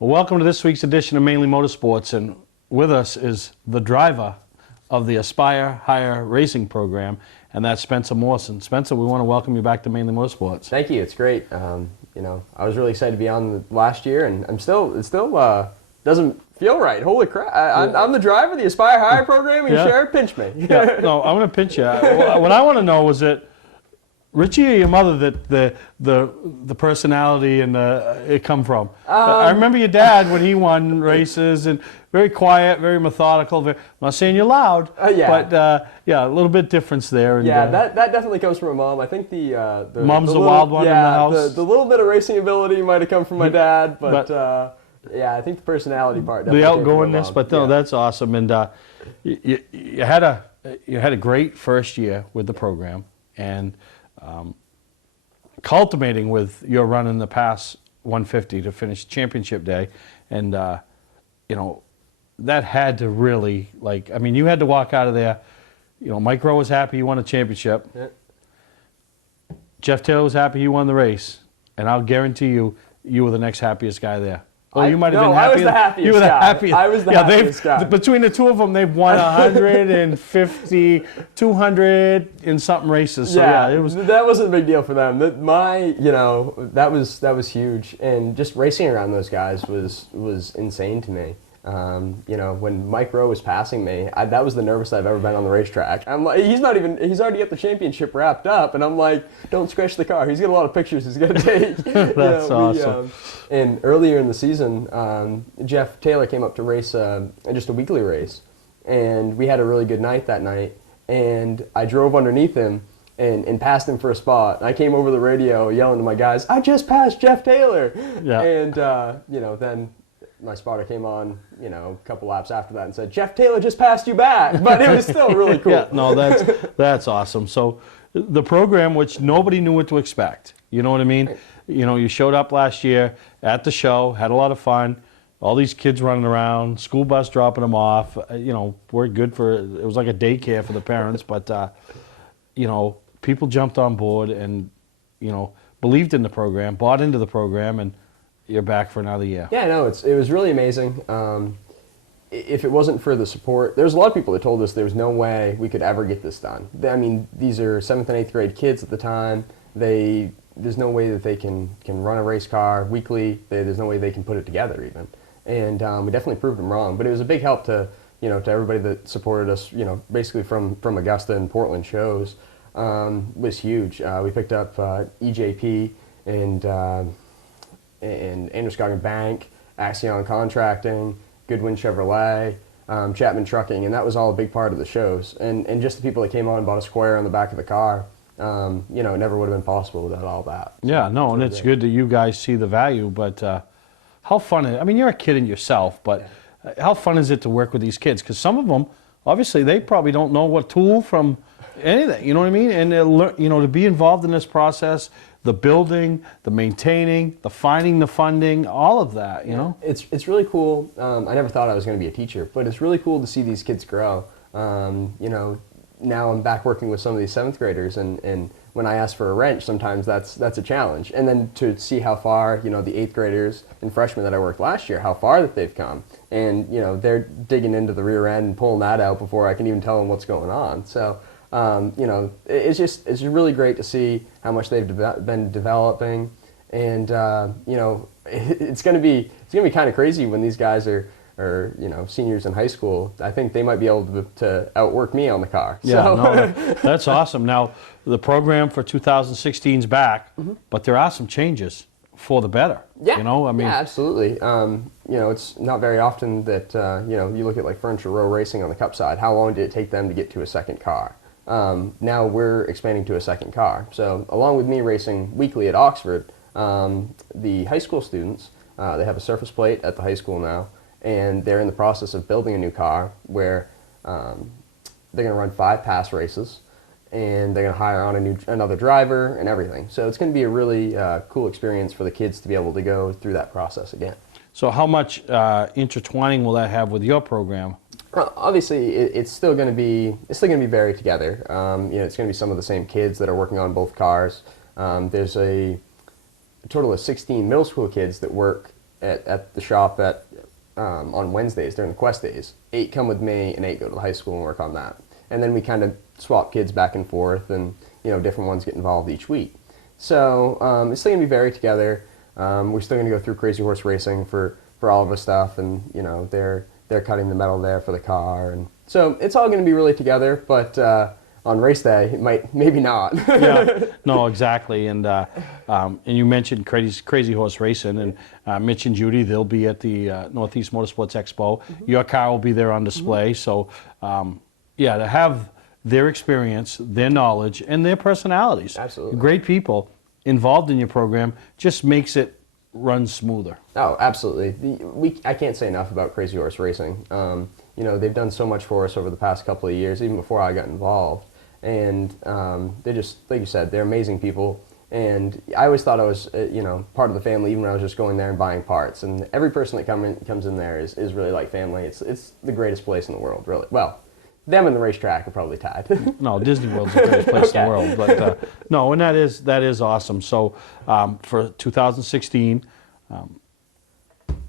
Well, welcome to this week's edition of Mainly Motorsports, and with us is the driver of the Aspire Higher Racing program, and that's Spencer Morrison. Spencer, we want to welcome you back to Mainly Motorsports. Thank you. It's great. I was really excited to be on last year, and it still doesn't feel right. Holy crap! I'm the driver of the Aspire Higher program, and Sheriff pinch me. Yeah, no, I'm going to pinch you. What I want to know is that Richie or your mother that the personality and it come from? I remember your dad when he won races, and very quiet, very methodical. I'm not saying you're loud, but a little bit difference there. And, that definitely comes from my mom. I think the mom's the wild one in the house. The little bit of racing ability might have come from my dad, but I think the personality part. The outgoingness, but no, that's awesome. And you had a great first year with the program, and culminating with your run in the PASS 150 to finish championship day, and that had to really, you had to walk out of there. Mike Rowe was happy he won a championship. Yeah. Jeff Taylor was happy he won the race, and I'll guarantee you were the next happiest guy there. Well, you might have been happy. I was the happiest You were the guy. happiest. I was the happiest guy. Between the two of them, they've won 150, 200 in something races. So that wasn't a big deal for them. That was huge, and just racing around those guys was insane to me. When Mike Rowe was passing me, that was the nervous I've ever been on the racetrack. I'm like, he's already got the championship wrapped up, and I'm like, don't scratch the car. He's got a lot of pictures he's got to take. That's awesome. And earlier in the season, Jeff Taylor came up to race just a weekly race, and we had a really good night that night, and I drove underneath him and passed him for a spot. I came over the radio yelling to my guys, I just passed Jeff Taylor. Yeah. And, then my spotter came on, a couple laps after that and said, Jeff Taylor just passed you back. But it was still really cool. Yeah, no, that's awesome. So the program, which nobody knew what to expect, you know what I mean? Right. You showed up last year at the show, had a lot of fun, all these kids running around, school bus dropping them off. We're good it was like a daycare for the parents, but, people jumped on board and, believed in the program, bought into the program, and you're back for another year. Yeah, no, it was really amazing. If it wasn't for the support, there's a lot of people that told us there was no way we could ever get this done. These are 7th and 8th grade kids at the time. There's no way that they can run a race car weekly. There's no way they can put it together even. And we definitely proved them wrong. But it was a big help to everybody that supported us. Basically from Augusta and Portland shows was huge. We picked up EJP and Androscoggin Bank, Axion Contracting, Goodwin Chevrolet, Chapman Trucking, and that was all a big part of the shows. And just the people that came on and bought a square on the back of the car, it never would have been possible without all that. Yeah, no, and it's good that you guys see the value, but how fun is it? you're a kid in yourself, but how fun is it to work with these kids? Because some of them, obviously, they probably don't know what tool from anything, you know what I mean? And to be involved in this process, the building, the maintaining, the finding the funding, all of that, you know? It's really cool. I never thought I was going to be a teacher, but it's really cool to see these kids grow. Now I'm back working with some of these 7th graders, and when I ask for a wrench, sometimes that's a challenge. And then to see how far, the 8th graders and freshmen that I worked last year, how far that they've come. And, they're digging into the rear end and pulling that out before I can even tell them what's going on. So, it's really great to see how much they've been developing, and it's going to be kind of crazy when these guys are seniors in high school. I think they might be able to outwork me on the car. Yeah, so. No, that's awesome. Now the program for 2016 is back, but there are some changes for the better. Yeah, yeah, absolutely. It's not very often that you look at like Furniture Row Racing on the Cup side. How long did it take them to get to a second car? Now we're expanding to a second car. So along with me racing weekly at Oxford, the high school students, they have a surface plate at the high school now, and they're in the process of building a new car where they're going to run 5 PASS races, and they're going to hire on another driver and everything. So it's going to be a really cool experience for the kids to be able to go through that process again. So how much intertwining will that have with your program? Obviously, it's still going to be buried together. It's going to be some of the same kids that are working on both cars. There's a total of 16 middle school kids that work at the shop on Wednesdays during the Quest days. 8 come with me, and 8 go to the high school and work on that. And then we kind of swap kids back and forth, and different ones get involved each week. So it's still gonna be very together. We're still gonna go through Crazy Horse Racing for all of the stuff, and they're cutting the metal there for the car, and so it's all gonna be really together. But on race day, it maybe not. Yeah, no, exactly. And you mentioned Crazy Horse Racing, and Mitch and Judy, they'll be at the Northeast Motorsports Expo. Mm-hmm. Your car will be there on display. Mm-hmm. So, yeah, to have their experience, their knowledge, and their personalities, absolutely, great people involved in your program, just makes it run smoother. Oh, absolutely. I can't say enough about Crazy Horse Racing. They've done so much for us over the past couple of years, even before I got involved. And they're just, like you said, they're amazing people. And I always thought I was, part of the family, even when I was just going there and buying parts. And every person that comes in there is really like family. It's the greatest place in the world, really. Well, them and the racetrack are probably tied. No, Disney World's the greatest place in the world. But no, and that is awesome. So for 2016,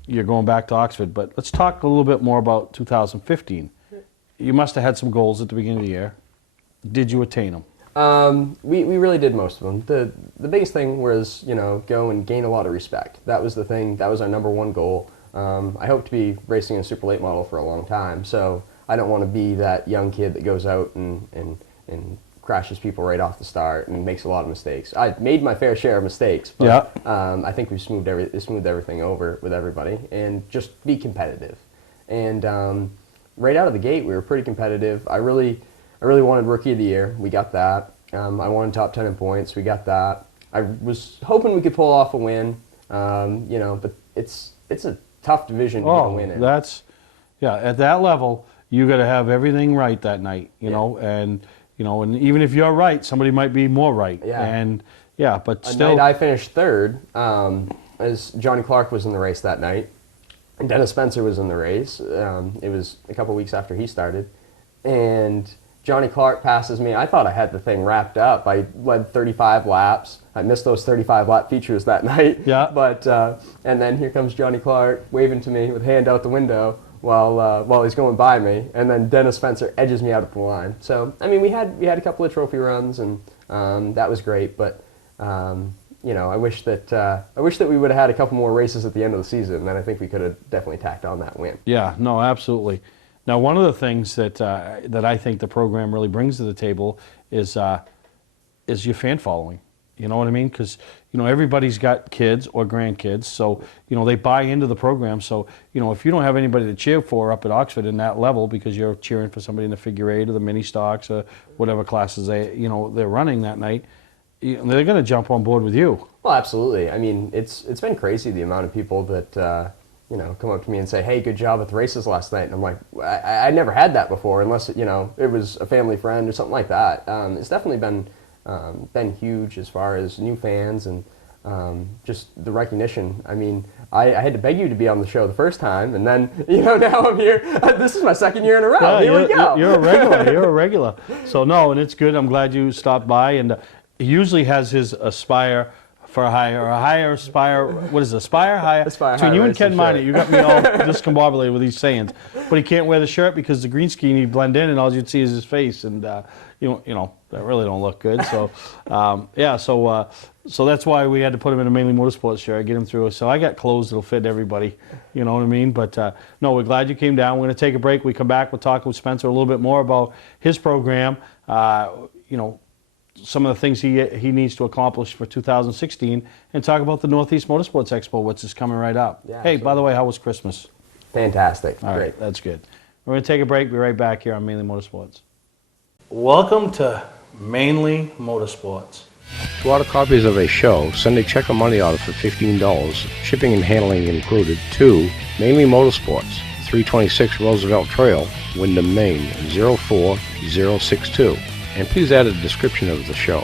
you're going back to Oxford. But let's talk a little bit more about 2015. You must have had some goals at the beginning of the year. Did you attain them? We really did most of them. The biggest thing was, go and gain a lot of respect. That was the thing. That was our number one goal. I hope to be racing a super late model for a long time, so I don't want to be that young kid that goes out and crashes people right off the start and makes a lot of mistakes. I made my fair share of mistakes, but yeah. I think we've smoothed everything over with everybody, and just be competitive. And right out of the gate, we were pretty competitive. I really wanted Rookie of the Year. We got that. I wanted top 10 in points. We got that. I was hoping we could pull off a win, but it's a tough division to get a win in. At that level, you got to have everything right that night, you know, and even if you're right, somebody might be more right. Yeah. And but a still. Night I finished third, as Johnny Clark was in the race that night, and Dennis Spencer was in the race. It was a couple weeks after he started, and Johnny Clark passes me. I thought I had the thing wrapped up. I led 35 laps. I missed those 35 lap features that night. Yeah. But and then here comes Johnny Clark waving to me with a hand out the window while he's going by me, and then Dennis Spencer edges me out of the line. So I mean, we had a couple of trophy runs, and that was great. But I wish that we would have had a couple more races at the end of the season, and then I think we could have definitely tacked on that win. Yeah. No. Absolutely. Now, one of the things that I think the program really brings to the table is your fan following. You know what I mean? Because everybody's got kids or grandkids, so they buy into the program. So if you don't have anybody to cheer for up at Oxford in that level, because you're cheering for somebody in the figure eight or the mini stocks or whatever classes they're running that night, they're going to jump on board with you. Well, absolutely. I mean, it's been crazy the amount of people that come up to me and say, "Hey, good job at the races last night." And I'm like, I never had that before, unless it was a family friend or something like that. It's definitely been huge as far as new fans and just the recognition. I mean, I had to beg you to be on the show the first time, and then now I'm here. This is my second year in a row. Yeah, here we go. You're a regular. You're a regular. So no, and it's good. I'm glad you stopped by. And he usually has his Aspire for a higher, or a higher Aspire. What is it? Aspire higher. Aspire Between higher you and Ken racing Minor, shirt. you got me all discombobulated with these sayings. But he can't wear the shirt because the green screen he'd blend in, and all you'd see is his face, and that really don't look good. So so that's why we had to put him in a Mainly Motorsports shirt, get him through. So I got clothes that'll fit everybody. You know what I mean? But no, we're glad you came down. We're going to take a break. We come back. We'll talk with Spencer a little bit more about his program. Some of the things he needs to accomplish for 2016, and talk about the Northeast Motorsports Expo, which is coming right up. Yeah, hey, by the way, how was Christmas? Fantastic. All Great. right, that's good. We're going to take a break. Be right back here on Mainly Motorsports. Welcome to Mainly Motorsports. To order copies of a show, send a check or money order for $15, shipping and handling included, to Mainly Motorsports, 326 Roosevelt Trail, Windham, Maine, 04062. And please add a description of the show.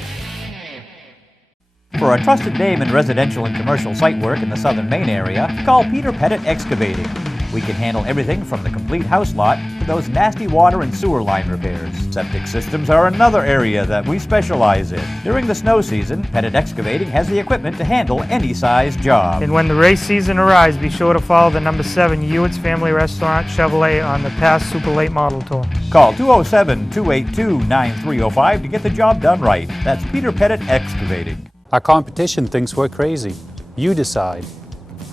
For a trusted name in residential and commercial site work in the southern Maine area, call Peter Pettit Excavating. We can handle everything from the complete house lot to those nasty water and sewer line repairs. Septic systems are another area that we specialize in. During the snow season, Pettit Excavating has the equipment to handle any size job. And when the race season arrives, be sure to follow the number 7 Hewitt's Family Restaurant Chevrolet on the past Super Late Model Tour. Call 207-282-9305 to get the job done right. That's Peter Pettit Excavating. Our competition thinks we're crazy. You decide.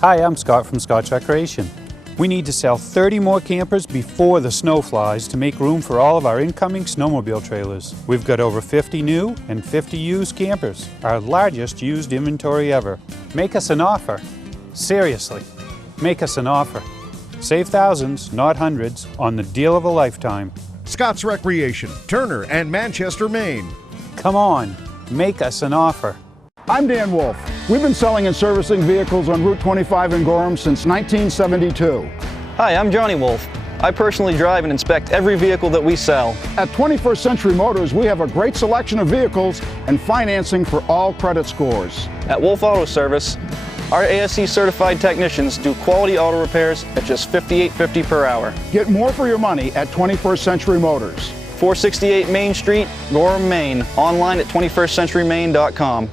Hi, I'm Scott from Scott's Recreation. We need to sell 30 more campers before the snow flies to make room for all of our incoming snowmobile trailers. We've got over 50 new and 50 used campers, our largest used inventory ever. Make us an offer. Seriously, make us an offer. Save thousands, not hundreds, on the deal of a lifetime. Scott's Recreation, Turner and Manchester, Maine. Come on, make us an offer. I'm Dan Wolf. We've been selling and servicing vehicles on Route 25 in Gorham since 1972. Hi, I'm Johnny Wolf. I personally drive and inspect every vehicle that we sell. At 21st Century Motors, we have a great selection of vehicles and financing for all credit scores. At Wolf Auto Service, our ASC certified technicians do quality auto repairs at just $58.50 per hour. Get more for your money at 21st Century Motors. 468 Main Street, Gorham, Maine. Online at 21stcenturymaine.com.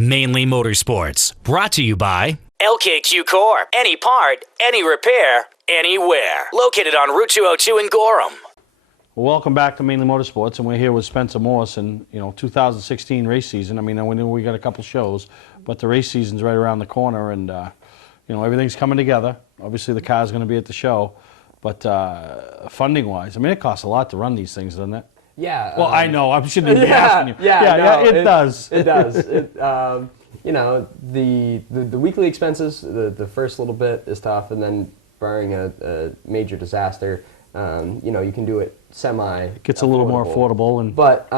Mainly Motorsports, brought to you by LKQ Core. Any part, any repair, anywhere. Located on Route 202 in Gorham. Well, welcome back to Mainly Motorsports, and we're here with Spencer Morse and 2016 race season. I mean, we know we got a couple shows, but the race season's right around the corner, and everything's coming together. Obviously, the car's going to be at the show, but funding-wise, I mean, it costs a lot to run these things, doesn't it? Yeah. Well, I know. I shouldn't even be asking you. No, it does. It does. The weekly expenses, the first little bit is tough, and then barring a major disaster, you can do it semi. It gets a little more affordable, But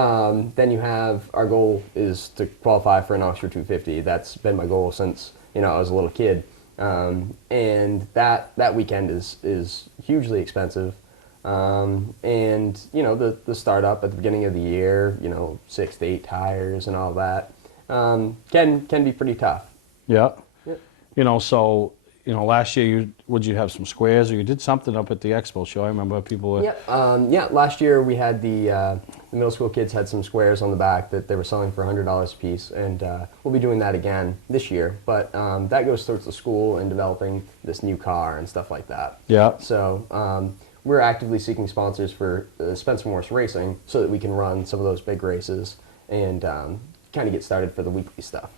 then you have, our goal is to qualify for an Oxford 250. That's been my goal since I was a little kid, and that weekend is hugely expensive. And the startup at the beginning of the year, 6 to 8 tires and all that, can be pretty tough. Yeah. Last year would you have some squares, or you did something up at the expo show? I remember people were. Yep. Last year we had the middle school kids had some squares on the back that they were selling for $100 a piece, and we'll be doing that again this year. But that goes towards the school and developing this new car and stuff like that. Yeah. So. We're actively seeking sponsors for Spencer Morse Racing so that we can run some of those big races and kind of get started for the weekly stuff.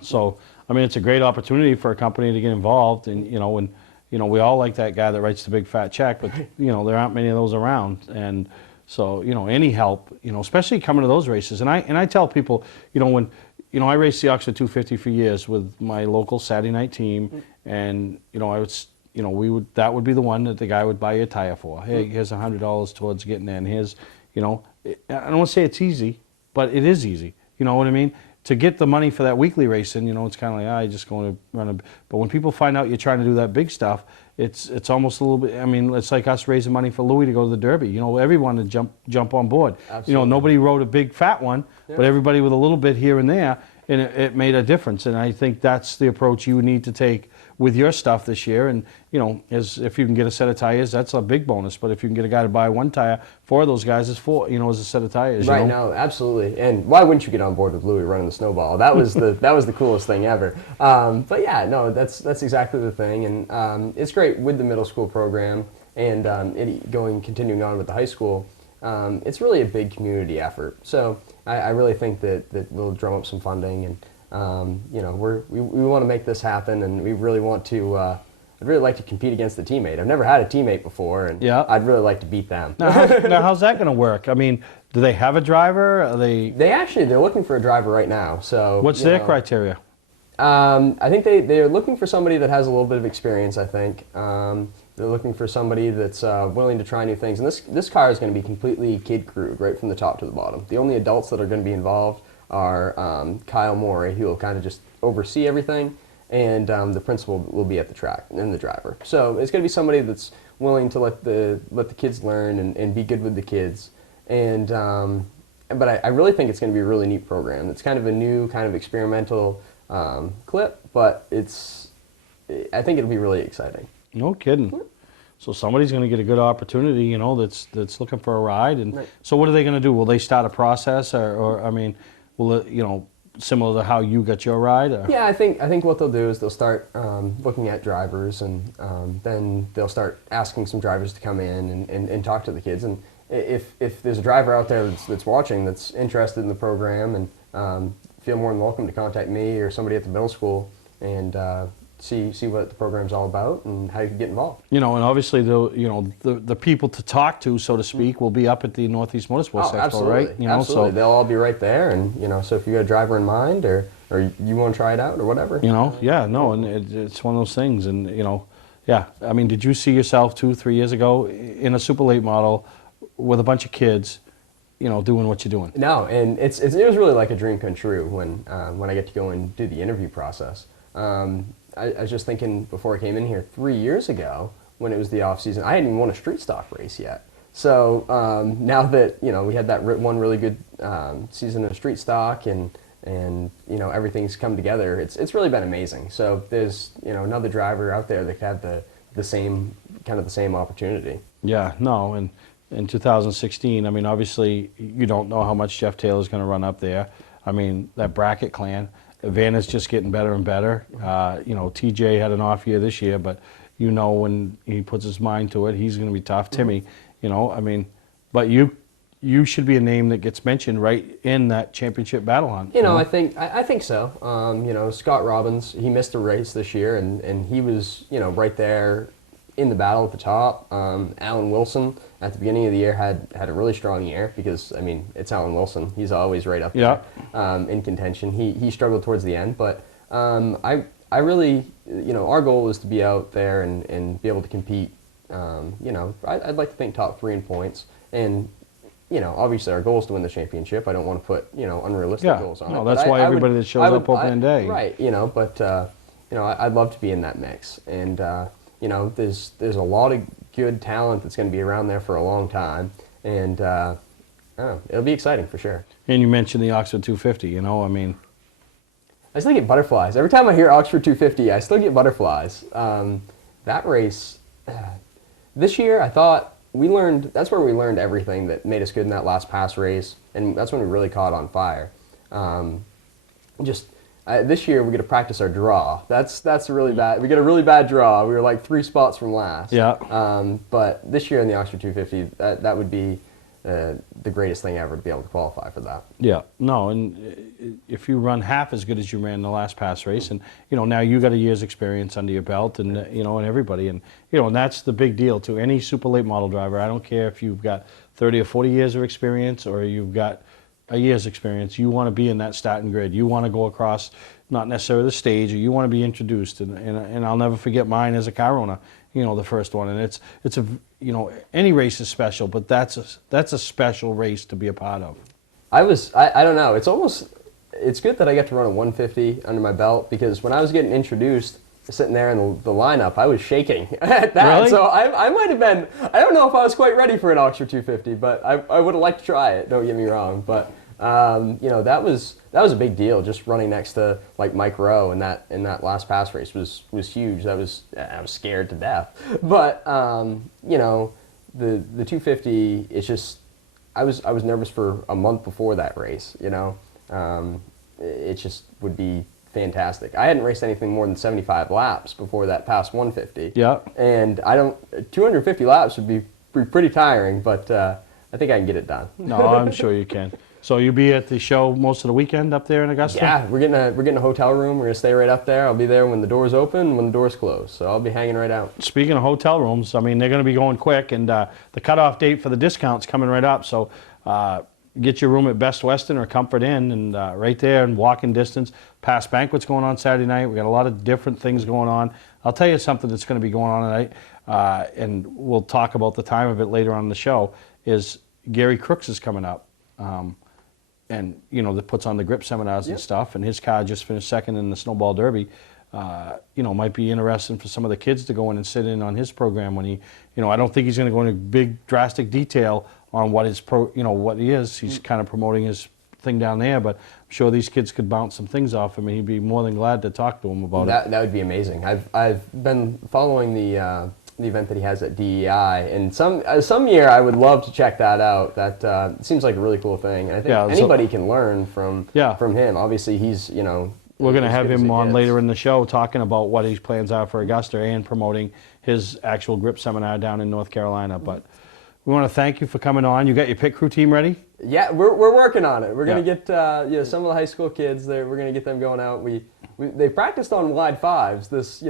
So I mean, it's a great opportunity for a company to get involved, and we all like that guy that writes the big fat check, but there aren't many of those around, and so any help, especially coming to those races, and I tell people, when I raced the Oxford 250 for years with my local Saturday night team, and I would. That would be the one that the guy would buy you a tire for. Hey, here's $100 towards getting there, and here's, I don't want to say it's easy, but it is easy. You know what I mean? To get the money for that weekly racing, it's kind of like, I just going to run a. But when people find out you're trying to do that big stuff, it's almost a little bit. I mean, it's like us raising money for Louis to go to the Derby. Everyone to jump on board. Absolutely. Nobody rode a big fat one, but everybody with a little bit here and there, and it made a difference. And I think that's the approach you need to take with your stuff this year. And as if you can get a set of tires, that's a big bonus. But if you can get a guy to buy one tire, 4 of those guys is 4, as a set of tires. Right. No, absolutely. And why wouldn't you get on board with Louis running the snowball? That was the coolest thing ever. But yeah, no, that's exactly the thing. And it's great with the middle school program and continuing on with the high school. It's really a big community effort. So I really think that we'll drum up some funding, and we want to make this happen, and we really want to. I'd really like to compete against the teammate. I've never had a teammate before, and I'd really like to beat them. Now, how's that going to work? I mean, do they have a driver? Are they? They're looking for a driver right now. So what's their criteria? I think they're looking for somebody that has a little bit of experience. I think they're looking for somebody that's willing to try new things. And this car is going to be completely kid crewed right from the top to the bottom. The only adults that are going to be involved are Kyle Morey, who will kind of just oversee everything, and the principal will be at the track, and the driver. So it's going to be somebody that's willing to let the kids learn and be good with the kids. And but I really think it's going to be a really neat program. It's kind of a new, kind of experimental clip, but I think it'll be really exciting. No kidding. So somebody's going to get a good opportunity, you know, that's looking for a ride. And so what are they going to do? Will they start a process, or I mean, will it, you know, similar to how you got your ride? Or? Yeah, I think what they'll do is they'll start looking at drivers, and then they'll start asking some drivers to come in and talk to the kids. And if there's a driver out there that's watching that's interested in the program, and feel more than welcome to contact me or somebody at the middle school and see what the program's all about and how you can get involved. You know, and obviously the people to talk to, so to speak, will be up at the Northeast Motorsports Expo, absolutely. right? You know, absolutely. so They'll all be right there, and you know, so if you got a driver in mind, or you want to try it out or whatever. you know, yeah, no, and it's one of those things, and you know, yeah. I mean, did you see yourself 2-3 years ago in a super late model with a bunch of kids, you know, doing what you're doing? No, and it was really like a dream come true when I get to go and do the interview process. I was just thinking before I came in here 3 years ago when it was the off season, I hadn't even won a street stock race yet. So now that, you know, we had that one really good season of street stock, and you know, everything's come together, it's really been amazing. So there's, you know, another driver out there that had the same opportunity. Yeah, no, and in 2016, I mean, obviously you don't know how much Jeff Taylor's going to run up there. I mean, that bracket clan. Vanna's just getting better and better. You know, TJ had an off year this year, but you know, when he puts his mind to it, he's going to be tough. Timmy, you know, I mean, but you should be a name that gets mentioned right in that championship battle hunt. You know, I think so. You know, Scott Robbins, he missed a race this year, and he was, you know, right there in the battle at the top. Alan Wilson at the beginning of the year had a really strong year because, I mean, it's Alan Wilson. He's always right up there in contention. He struggled towards the end, but I really, you know, our goal is to be out there and be able to compete. You know, I'd like to think top 3 in points, and you know, obviously our goal is to win the championship. I don't want to put, you know, unrealistic goals on it. No, that's why everybody that shows up opening day. Right, you know, but you know, I'd love to be in that mix, and you know, there's a lot of good talent that's going to be around there for a long time, and I don't know, it'll be exciting for sure. And you mentioned the Oxford 250. You know, I mean, I still get butterflies every time I hear Oxford 250. I still get butterflies. That race this year, I thought we learned. That's where we learned everything that made us good in that last pass race, and that's when we really caught on fire. This year we get to practice our draw. That's really bad. We get a really bad draw. We were like 3 spots from last. Yeah. But this year in the Oxford 250, that would be the greatest thing ever to be able to qualify for that. Yeah. No, and if you run half as good as you ran in the last pass race, and you know, now you got a year's experience under your belt, and you know, and everybody, and you know, and that's the big deal to any super late model driver. I don't care if you've got 30 or 40 years of experience or you've got a year's experience. You want to be in that starting grid. You want to go across, not necessarily the stage, or you want to be introduced. And I'll never forget mine as a car owner. You know, the first one, and it's a, you know, any race is special, but that's a special race to be a part of. I don't know. It's good that I get to run a 150 under my belt, because when I was getting introduced, sitting there in the lineup, I was shaking at that. Really? So I might have been, I don't know if I was quite ready for an Oxford 250, but I would have liked to try it, don't get me wrong. But, you know, that was a big deal, just running next to like Mike Rowe in that last pass race was huge. I was scared to death. But, you know, the 250, it's just, I was nervous for a month before that race, you know. It just would be fantastic. I hadn't raced anything more than 75 laps before that past 150. Yeah. And 250 laps would be pretty tiring, but I think I can get it done. No, I'm sure you can. So you'll be at the show most of the weekend up there in Augusta? Yeah, we're getting a hotel room. We're gonna stay right up there. I'll be there when the doors open, when the doors close. So I'll be hanging right out. Speaking of hotel rooms, I mean, they're going to be going quick, and the cutoff date for the discount's coming right up. So get your room at Best Western or Comfort Inn, and right there in walking distance. Past banquet's going on Saturday night. We got a lot of different things going on. I'll tell you something that's going to be going on tonight, and we'll talk about the time of it later on in the show, is Gary Crooks is coming up. And, you know, that puts on the grip seminars and stuff, and his car just finished second in the Snowball Derby. You know, might be interesting for some of the kids to go in and sit in on his program when he, you know, I don't think he's going to go into big drastic detail on what his what he is. He's kind of promoting his thing down there, but I'm sure these kids could bounce some things off him, and he'd be more than glad to talk to him about it. That would be amazing. I've been following the event that he has at DEI, and some year I would love to check that out. That seems like a really cool thing. I think anybody can learn from him. Obviously, he's we're going to have him on later in the show talking about what his plans are for Augusta and promoting his actual grip seminar down in North Carolina. But we want to thank you for coming on. You got your pit crew team ready? Yeah, we're working on it. We're going to get some of the high school kids there. We're going to get them going out. They practiced on wide fives. This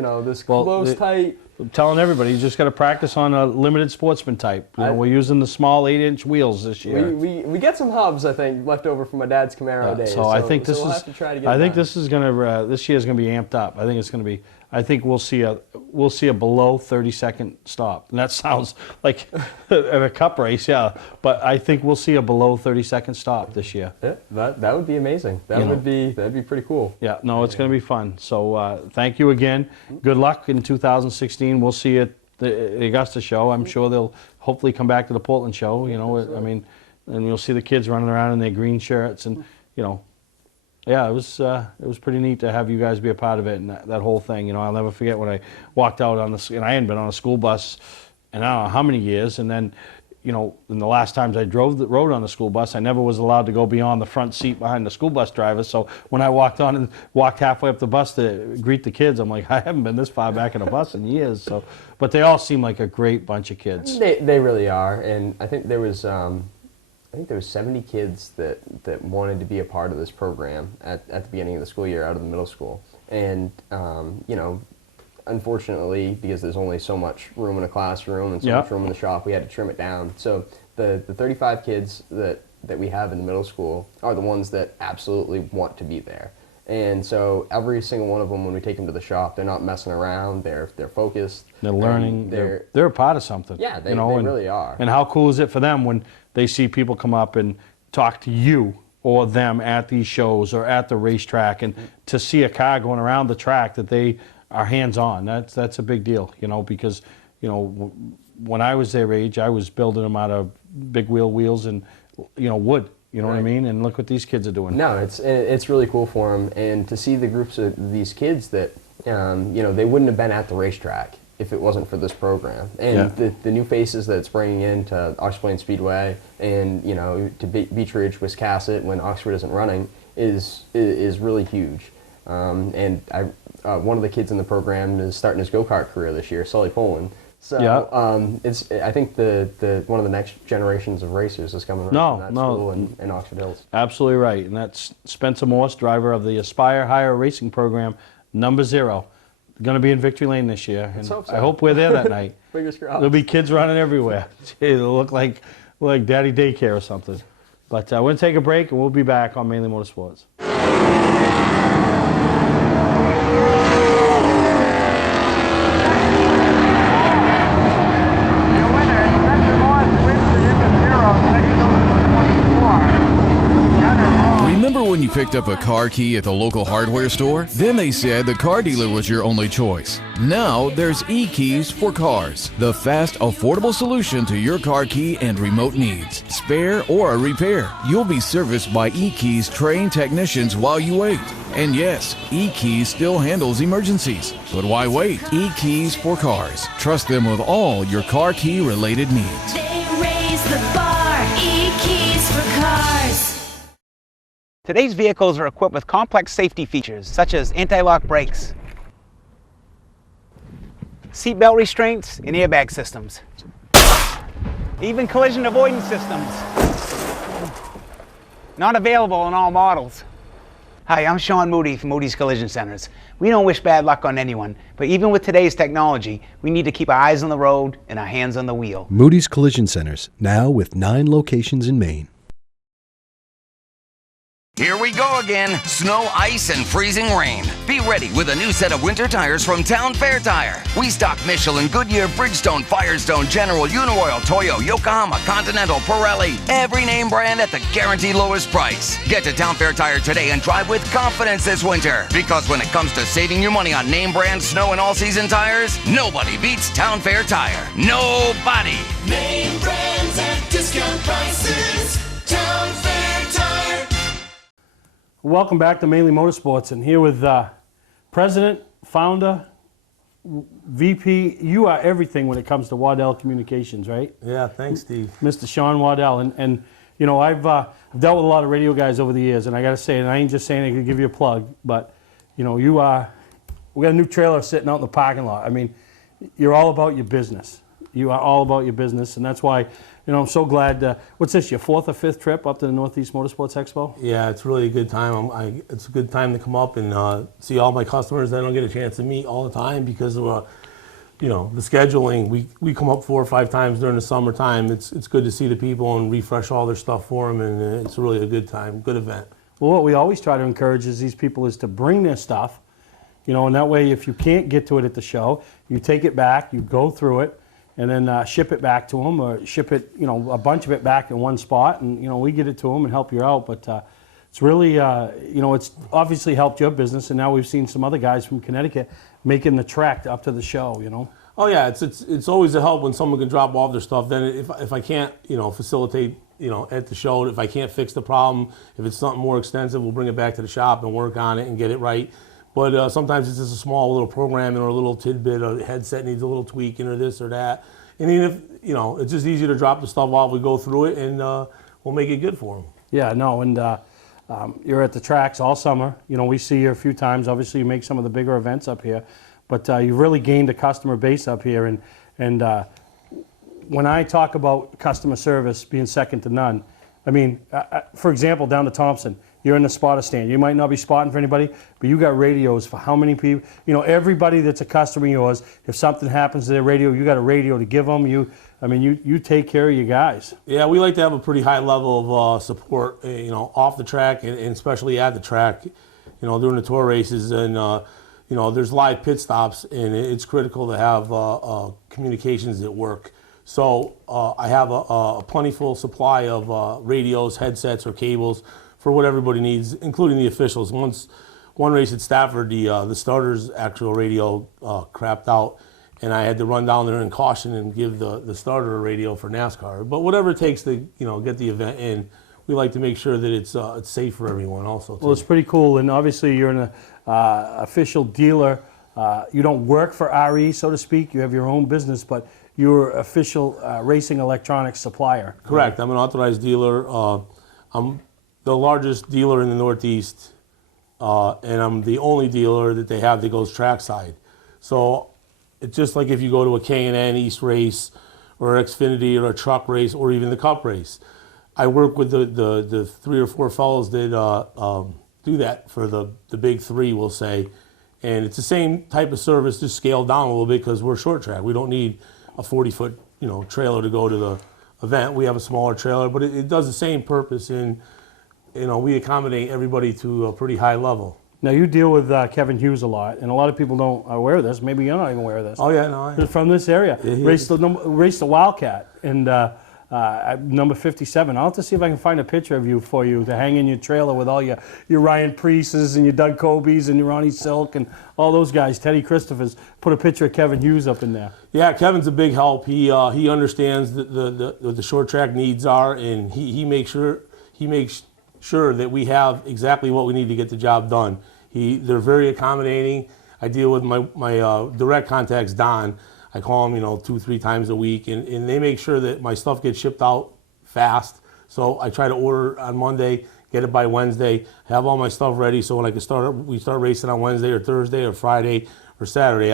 close tight. I'm telling everybody, you just got to practice on a limited sportsman type. We're using the small 8-inch wheels this year. We get some hubs, I think, left over from my dad's Camaro days. So I think we'll have to try to get I think this is gonna this year's gonna be amped up. I think it's gonna be. I think we'll see a below 30-second stop, and that sounds like in a cup race, yeah. But I think we'll see a below 30-second stop this year. Yeah, that would be amazing. That'd be pretty cool. Yeah, no, it's going to be fun. So thank you again. Good luck in 2016. We'll see you at the Augusta show. I'm sure they'll hopefully come back to the Portland show. I mean, and you'll see the kids running around in their green shirts, and yeah, it was pretty neat to have you guys be a part of it and that whole thing. I'll never forget when I walked out on and I hadn't been on a school bus in I don't know how many years, and then in the last times I rode on the school bus, I never was allowed to go beyond the front seat behind the school bus driver. So when I walked on and walked halfway up the bus to greet the kids, I'm like, I haven't been this far back in a bus in years. So, but they all seem like a great bunch of kids. They really are, and I think there was 70 kids that wanted to be a part of this program at the beginning of the school year out of the middle school, and unfortunately, because there's only so much room in a classroom and so much room in the shop, we had to trim it down. So the 35 kids that we have in the middle school are the ones that absolutely want to be there. And so every single one of them, when we take them to the shop, they're not messing around. They're focused. They're learning. They're a part of something. Yeah, they really are. And how cool is it for them when they see people come up and talk to you or them at these shows or at the racetrack, and to see a car going around the track that they are hands-on. That's a big deal, because when I was their age, I was building them out of big wheel wheels and wood. You know what I mean? And look what these kids are doing. No, it's really cool for them, and to see the groups of these kids that they wouldn't have been at the racetrack if it wasn't for this program. And the new faces that it's bringing in to Oxford Plains Speedway and to Beech Ridge, Wiscasset when Oxford isn't running is really huge. And one of the kids in the program is starting his go-kart career this year, Sully Poland. So I think the one of the next generations of racers is coming from that school in Oxford Hills. Absolutely right, and that's Spencer Morse, driver of the Aspire Higher Racing Program, number 0. Going to be in Victory Lane this year, and I hope we're there that night. Fingers crossed. There'll be kids running everywhere. It'll look like Daddy Daycare or something. But we're going to take a break, and we'll be back on Mainly Motorsports. When you picked up a car key at the local hardware store, then they said the car dealer was your only choice. Now there's eKeys for Cars, the fast, affordable solution to your car key and remote needs. Spare or a repair, you'll be serviced by eKeys trained technicians while you wait. And yes, eKeys still handles emergencies. But why wait? eKeys for Cars. Trust them with all your car key related needs. They raise the bar. eKeys for Cars. Today's vehicles are equipped with complex safety features such as anti-lock brakes, seatbelt restraints, and airbag systems, even collision avoidance systems. Not available in all models. Hi, I'm Sean Moody from Moody's Collision Centers. We don't wish bad luck on anyone, but even with today's technology, we need to keep our eyes on the road and our hands on the wheel. Moody's Collision Centers, now with 9 locations in Maine. Here we go again. Snow, ice, and freezing rain. Be ready with a new set of winter tires from Town Fair Tire. We stock Michelin, Goodyear, Bridgestone, Firestone, General, Uniroyal, Toyo, Yokohama, Continental, Pirelli. Every name brand at the guaranteed lowest price. Get to Town Fair Tire today and drive with confidence this winter. Because when it comes to saving you money on name brand snow and all-season tires, nobody beats Town Fair Tire. Nobody. Name brands at discount prices. Town Fair Tire. Welcome back to Mainely Motorsports, and here with President, Founder, VP. You are everything when it comes to Waddell Communications, right? Yeah, thanks, Steve. Mr. Sean Waddell, and you know I've dealt with a lot of radio guys over the years, and I got to say, and I ain't just saying it to give you a plug, but you know we got a new trailer sitting out in the parking lot. I mean, you're all about your business. You are all about your business, and that's why, you know, I'm so glad. What's this, your 4th or 5th trip up to the Northeast Motorsports Expo? Yeah, it's really a good time. It's a good time to come up and see all my customers that I don't get a chance to meet all the time because of, you know, the scheduling. We come up 4 or 5 times during the summertime. It's good to see the people and refresh all their stuff for them, and it's really a good time, good event. Well, what we always try to encourage is these people is to bring their stuff, you know, and that way if you can't get to it at the show, you take it back, you go through it, and then ship it back to them, or ship it, you know, a bunch of it back in one spot, and you know we get it to them and help you out. But it's really, you know, it's obviously helped your business, and now we've seen some other guys from Connecticut making the trek up to the show. You know. Oh yeah, it's always a help when someone can drop off their stuff. Then if I can't, you know, facilitate, you know, at the show, if I can't fix the problem, if it's something more extensive, we'll bring it back to the shop and work on it and get it right. But sometimes it's just a small little programming or a little tidbit, or the headset needs a little tweaking or this or that. And even if, you know, it's just easier to drop the stuff off, we go through it and we'll make it good for them. Yeah, no, and you're at the tracks all summer. You know, we see you a few times. Obviously, you make some of the bigger events up here. But you've really gained a customer base up here. And when I talk about customer service being second to none, I mean, for example, down to Thompson, you're in the spotter stand. You might not be spotting for anybody, but you got radios for how many people? You know, everybody that's a customer of yours, if something happens to their radio, you got a radio to give them. You take care of your guys. Yeah, we like to have a pretty high level of support, you know, off the track and especially at the track, you know, during the tour races. And, you know, there's live pit stops, and it's critical to have communications that work. So I have a plentiful supply of radios, headsets, or cables for what everybody needs, including the officials. One race at Stafford, the starter's actual radio crapped out, and I had to run down there and caution and give the starter a radio for NASCAR. But whatever it takes to, you know, get the event in, we like to make sure that it's safe for everyone also. Well, it's pretty cool, and obviously you're an official dealer. You don't work for RE, so to speak. You have your own business, but you're official racing electronics supplier. Correct. I'm an authorized dealer. I'm the largest dealer in the Northeast, and I'm the only dealer that they have that goes trackside. So it's just like if you go to a K&N East race or Xfinity or a truck race or even the Cup race. I work with the 3 or 4 fellows that do that for the big 3, we'll say. And it's the same type of service, just scaled down a little bit because we're short track. We don't need a 40-foot, you know, trailer to go to the event. We have a smaller trailer, but it does the same purpose, and you know, we accommodate everybody to a pretty high level. Now you deal with Kevin Hughes a lot, and a lot of people don't are aware of this. Maybe you're not even aware of this. Oh yeah, no. From this area, race the Wildcat, and number 57. I'll have to see if I can find a picture of you for you to hang in your trailer with all your Ryan Priestes and your Doug Cobies and your Ronnie Silk and all those guys. Teddy Christophers. Put a picture of Kevin Hughes up in there. Yeah, Kevin's a big help. He understands what the short track needs are, and he makes sure that we have exactly what we need to get the job done. They're very accommodating. I deal with my direct contacts, Don. I call him, you know, 2-3 times a week, and they make sure that my stuff gets shipped out fast. So I try to order on Monday, get it by Wednesday, have all my stuff ready, so when I can we start racing on Wednesday or Thursday or Friday or Saturday,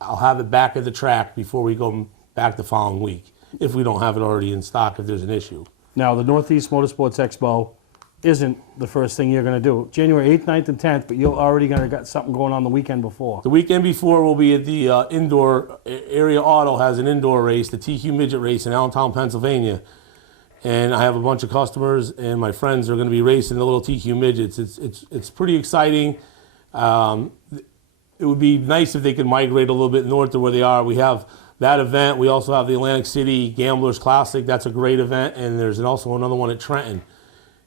I'll have it back at the track before we go back the following week, if we don't have it already in stock, if there's an issue. Now, the Northeast Motorsports Expo isn't the first thing you're going to do. January 8th, 9th, and 10th, but you're already going to got something going on the weekend before. The weekend before we'll be at the indoor, Area Auto has an indoor race, the TQ Midget race in Allentown, Pennsylvania. And I have a bunch of customers and my friends are going to be racing the little TQ Midgets. It's pretty exciting. It would be nice if they could migrate a little bit north to where they are. We have that event. We also have the Atlantic City Gamblers Classic. That's a great event. And there's also another one at Trenton.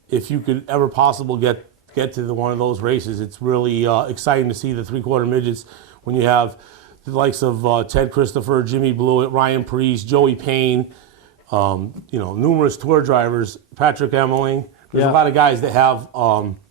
If you could ever possible get to one of those races, it's really exciting to see the 3/4 midgets when you have the likes of Ted Christopher, Jimmy Blewett, Ryan Priest, Joey Payne, numerous tour drivers, Patrick Emmerling. There's a lot of guys that have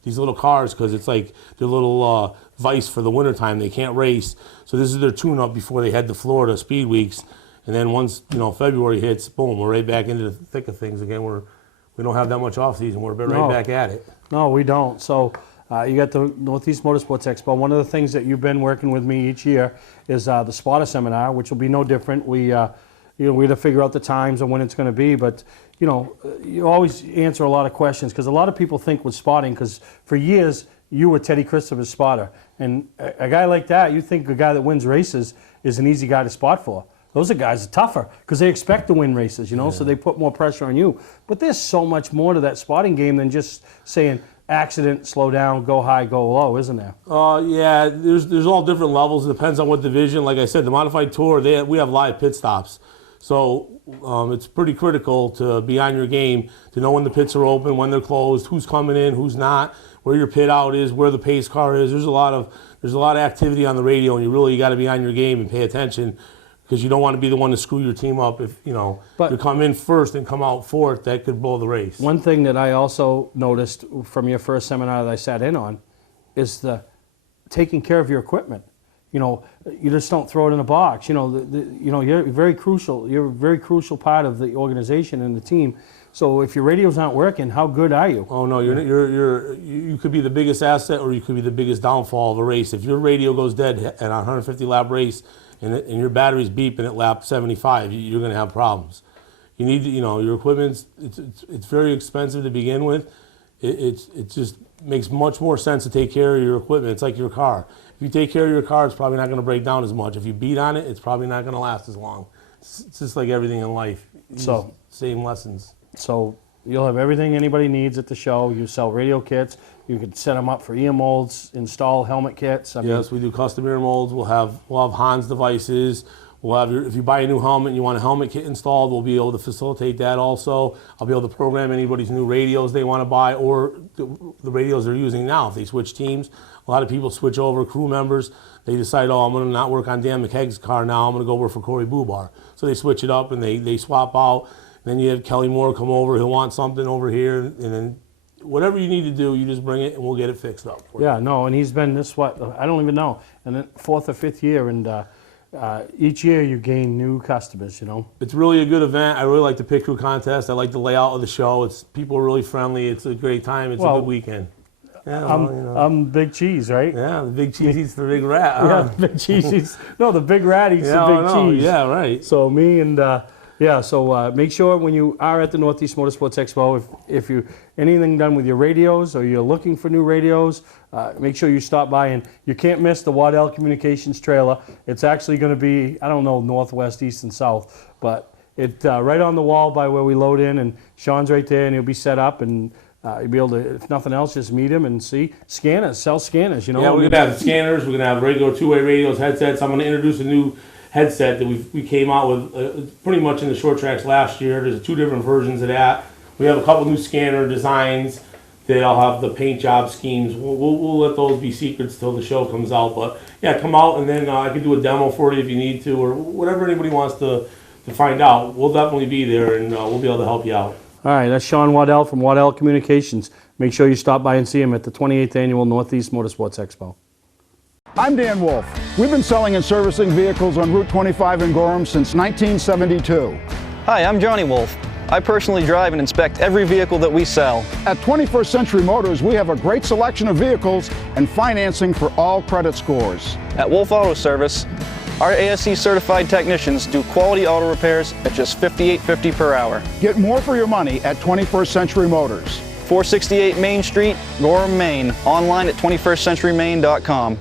these little cars because it's like their little vice for the wintertime. They can't race. So this is their tune-up before they head to Florida Speed Weeks. And then once, February hits, boom, we're right back into the thick of things again. We don't have that much off season. We're right back at it. No, we don't. So you got the Northeast Motorsports Expo. One of the things that you've been working with me each year is the spotter seminar, which will be no different. We got to figure out the times and when it's going to be, but you always answer a lot of questions because a lot of people think with spotting, because for years you were Teddy Christopher's spotter, and a guy like that, you think a guy that wins races is an easy guy to spot for. Those are guys that are tougher because they expect to win races, so they put more pressure on you. But there's so much more to that spotting game than just saying accident, slow down, go high, go low, isn't there? Yeah, there's all different levels. It depends on what division. Like I said, the Modified Tour, we have live pit stops. So it's pretty critical to be on your game, to know when the pits are open, when they're closed, who's coming in, who's not, where your pit out is, where the pace car is. There's a lot of activity on the radio, and you got to be on your game and pay attention, because you don't want to be the one to screw your team up. If you come in first and come out fourth, that could blow the race. One thing that I also noticed from your first seminar that I sat in on is the taking care of your equipment. You just don't throw it in a box. You're very crucial. You're a very crucial part of the organization and the team. So if your radios aren't working, how good are you? Oh no, you could be the biggest asset, or you could be the biggest downfall of a race. If your radio goes dead at a 150 lap race, and your battery's beeping at lap 75, you're going to have problems. You need to, your equipment's, it's very expensive to begin with. It just makes much more sense to take care of your equipment. It's like your car. If you take care of your car, it's probably not going to break down as much. If you beat on it, it's probably not going to last as long. It's just like everything in life. Same lessons. So you'll have everything anybody needs at the show. You sell radio kits. You can set them up for ear molds, install helmet kits. Yes, we do custom ear molds. We'll have Hans devices. We'll have if you buy a new helmet and you want a helmet kit installed, we'll be able to facilitate that also. I'll be able to program anybody's new radios they want to buy, or the radios they're using now. If they switch teams, a lot of people switch over, crew members. They decide, I'm going to not work on Dan McKegg's car now. I'm going to go work for Corey Bubar. So they switch it up and they swap out. Then you have Kelly Moore come over. He'll want something over here, and then whatever you need to do, you just bring it and we'll get it fixed up. Yeah, no, and he's been I don't even know, and then 4th or 5th year, and each year you gain new customers, It's really a good event. I really like the pit crew contest. I like the layout of the show. People are really friendly. It's a great time. It's a good weekend. Yeah, I'm Big Cheese, right? Yeah, the Big Cheese eats the Big Rat. Yeah, the Big Cheese eats, the Big Rat eats the Big Cheese. Yeah, right. So me and... so make sure when you are at the Northeast Motorsports Expo, if you anything done with your radios or you're looking for new radios, make sure you stop by, and you can't miss the Waddell Communications trailer. It's actually going to be, I don't know, northwest, east, and south, but it's right on the wall by where we load in, and Sean's right there, and he'll be set up, and you'll be able to, if nothing else, just meet him and see scanners, sell scanners. Yeah, we're going to have scanners. We're going to have regular two-way radios, headsets. I'm going to introduce a new headset that we came out with pretty much in the short tracks last year. There's 2 different versions of that. We have a couple new scanner designs that I'll have the paint job schemes. We'll let those be secrets till the show comes out. But yeah, come out, and then I can do a demo for you if you need to, or whatever anybody wants to find out. We'll definitely be there, and we'll be able to help you out. All right, that's Sean Waddell from Waddell Communications. Make sure you stop by and see him at the 28th Annual Northeast Motorsports Expo. I'm Dan Wolf. We've been selling and servicing vehicles on Route 25 in Gorham since 1972. Hi, I'm Johnny Wolf. I personally drive and inspect every vehicle that we sell. At 21st Century Motors, we have a great selection of vehicles and financing for all credit scores. At Wolf Auto Service, our ASE certified technicians do quality auto repairs at just $58.50 per hour. Get more for your money at 21st Century Motors. 468 Main Street, Gorham, Maine. Online at 21stcenturymaine.com.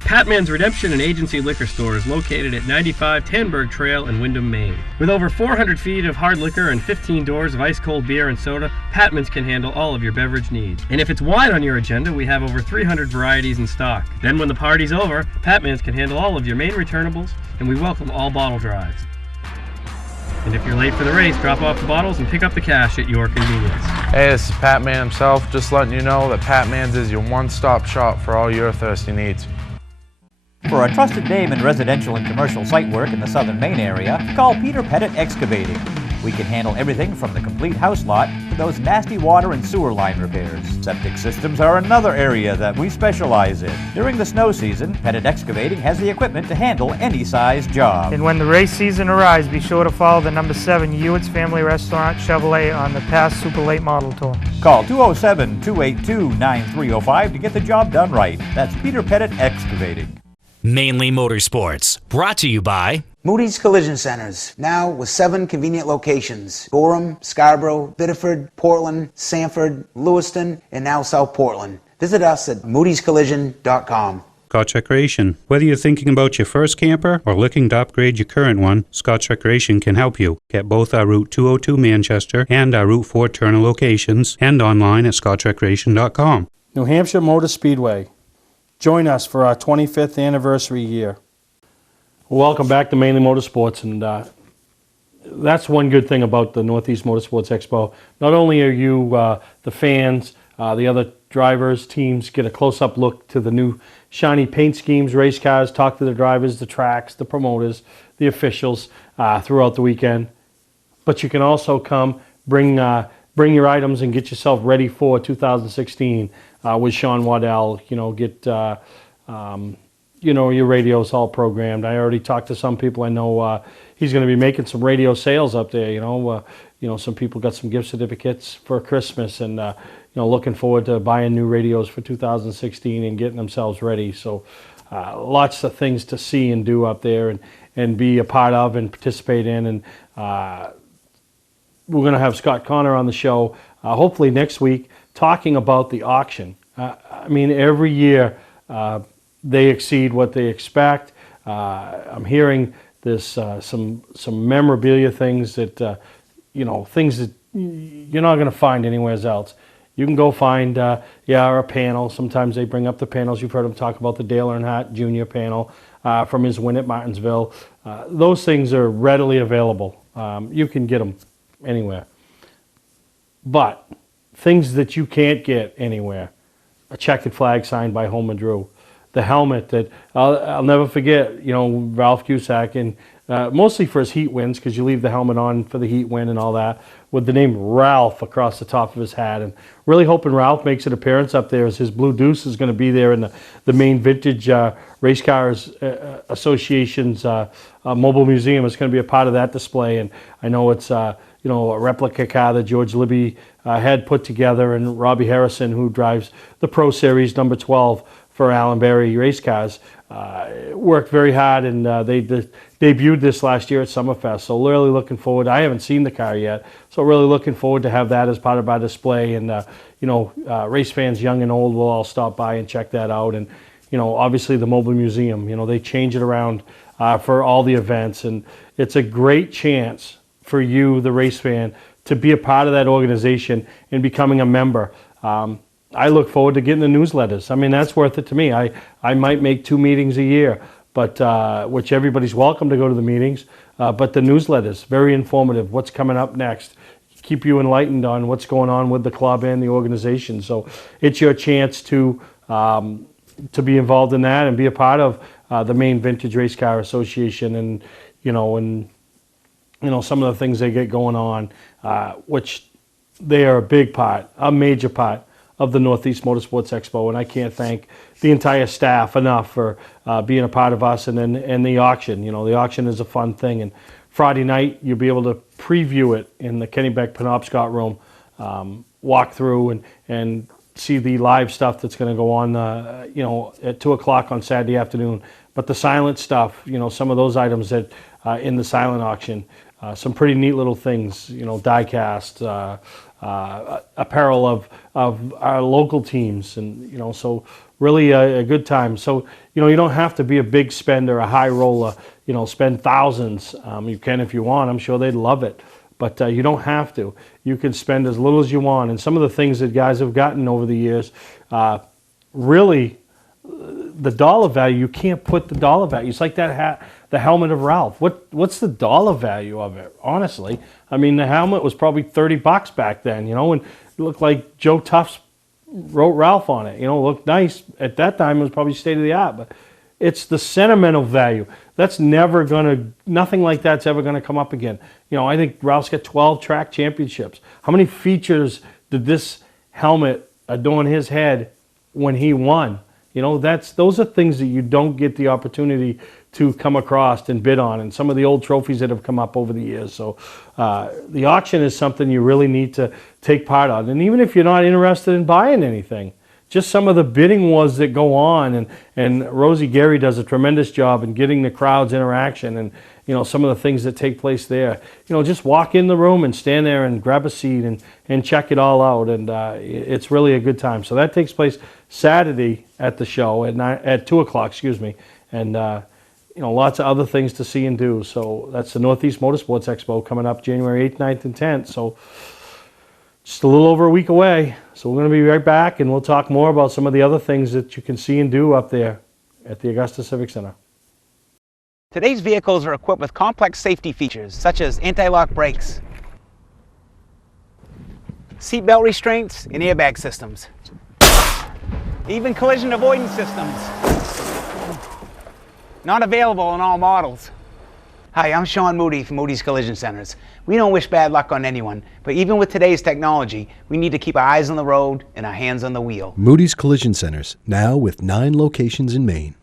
Patman's Redemption and Agency Liquor Store is located at 95 Tanberg Trail in Windham, Maine. With over 400 feet of hard liquor and 15 doors of ice-cold beer and soda, Patman's can handle all of your beverage needs. And if it's wine on your agenda, we have over 300 varieties in stock. Then when the party's over, Patman's can handle all of your Maine returnables, and we welcome all bottle drives. And if you're late for the race, drop off the bottles and pick up the cash at your convenience. Hey, this is Pat Man himself, just letting you know that Pat Man's is your one-stop shop for all your thirsty needs. For a trusted name in residential and commercial site work in the southern Maine area, call Peter Pettit Excavating. We can handle everything from the complete house lot to those nasty water and sewer line repairs. Septic systems are another area that we specialize in. During the snow season, Pettit Excavating has the equipment to handle any size job. And when the race season arrives, be sure to follow the number 7 Hewitt's Family Restaurant Chevrolet on the past Super Late Model Tour. Call 207-282-9305 to get the job done right. That's Peter Pettit Excavating. Mainly Motorsports, brought to you by Moody's Collision Centers, now with 7 convenient locations: Gorham, Scarborough, Biddeford, Portland, Sanford, Lewiston, and now South Portland. Visit us at moodyscollision.com. Scotch Recreation. Whether you're thinking about your first camper or looking to upgrade your current one, Scotch Recreation can help you. Get both our Route 202 Manchester and our Route 4 Turner locations and online at scotchrecreation.com. New Hampshire Motor Speedway. Join us for our 25th anniversary year. Welcome back to Mainly Motorsports, and that's one good thing about the Northeast Motorsports Expo. Not only are you, the fans, the other drivers, teams, get a close-up look to the new shiny paint schemes, race cars, talk to the drivers, the tracks, the promoters, the officials throughout the weekend, but you can also come, bring your items and get yourself ready for 2016 with Sean Waddell. Get your radios all programmed. I already talked to some people. I know he's going to be making some radio sales up there. Some people got some gift certificates for Christmas, and looking forward to buying new radios for 2016 and getting themselves ready. So lots of things to see and do up there, and be a part of and participate in. And we're going to have Scott Connor on the show hopefully next week, talking about the auction. Every year they exceed what they expect. I'm hearing this some memorabilia things that things that you're not going to find anywhere else. You can go find a panel. Sometimes they bring up the panels. You've heard them talk about the Dale Earnhardt Jr. panel from his win at Martinsville. Those things are readily available. You can get them anywhere. But things that you can't get anywhere: a checkered flag signed by Holman Drew, the helmet that I'll never forget. Ralph Cusack, and mostly for his heat wins, because you leave the helmet on for the heat win and all that, with the name Ralph across the top of his hat. And really hoping Ralph makes an appearance up there, as his Blue Deuce is going to be there in the main Vintage Race Cars Association's mobile museum. It's going to be a part of that display. And I know it's a replica car that George Libby had put together, and Robbie Harrison, who drives the Pro Series number 12 for Allen Berry Race Cars, worked very hard, and they debuted this last year at Summerfest. So really looking forward. I haven't seen the car yet, so really looking forward to have that as part of our display. And race fans, young and old, will all stop by and check that out. And obviously the mobile museum. They change it around for all the events, and it's a great chance for you, the race fan, to be a part of that organization and becoming a member. I look forward to getting the newsletters. That's worth it to me. I might make 2 meetings a year, but which everybody's welcome to go to the meetings. But the newsletters, very informative. What's coming up next? Keep you enlightened on what's going on with the club and the organization. So it's your chance to be involved in that and be a part of the main Vintage Race Car Association, and some of the things they get going on, which they are a big part, a major part of the Northeast Motorsports Expo. And I can't thank the entire staff enough for being a part of us, and the auction. The auction is a fun thing. And Friday night, you'll be able to preview it in the Kenny Beck Penobscot room, walk through and see the live stuff that's going to go on, at 2 o'clock on Saturday afternoon. But the silent stuff, some of those items that in the silent auction, some pretty neat little things, die-cast, apparel of our local teams, and so really a good time. So you don't have to be a big spender, a high roller, spend thousands. You can if you want. I'm sure they'd love it, but you don't have to. You can spend as little as you want. And some of the things that guys have gotten over the years, really, the dollar value, you can't put the dollar value. It's like that hat, the helmet of Ralph. What's the dollar value of it? Honestly, the helmet was probably $30 back then, and it looked like Joe Tufts wrote Ralph on it. It looked nice at that time. It was probably state of the art, but it's the sentimental value. That's never gonna, nothing like that's ever gonna come up again. You know, I think Ralph's got 12 track championships. How many features did this helmet adorn his head when he won? You know, those are things that you don't get the opportunity to come across and bid on, and some of the old trophies that have come up over the years. So the auction is something you really need to take part on. And even if you're not interested in buying anything, just some of the bidding wars that go on, and Rosie Gary does a tremendous job in getting the crowd's interaction, and you know, some of the things that take place there. You know, just walk in the room and stand there and grab a seat and check it all out, and it's really a good time. So that takes place Saturday at the show at 2 o'clock, excuse me, and you know, lots of other things to see and do. So that's the Northeast Motorsports Expo coming up January 8th, 9th, and 10th. So just a little over a week away. So we're going to be right back, and we'll talk more about some of the other things that you can see and do up there at the Augusta Civic Center. Today's vehicles are equipped with complex safety features such as anti-lock brakes, seatbelt restraints, and airbag systems, even collision avoidance systems. Not available in all models. Hi, I'm Sean Moody from Moody's Collision Centers. We don't wish bad luck on anyone, but even with today's technology, we need to keep our eyes on the road and our hands on the wheel. Moody's Collision Centers, now with 9 locations in Maine.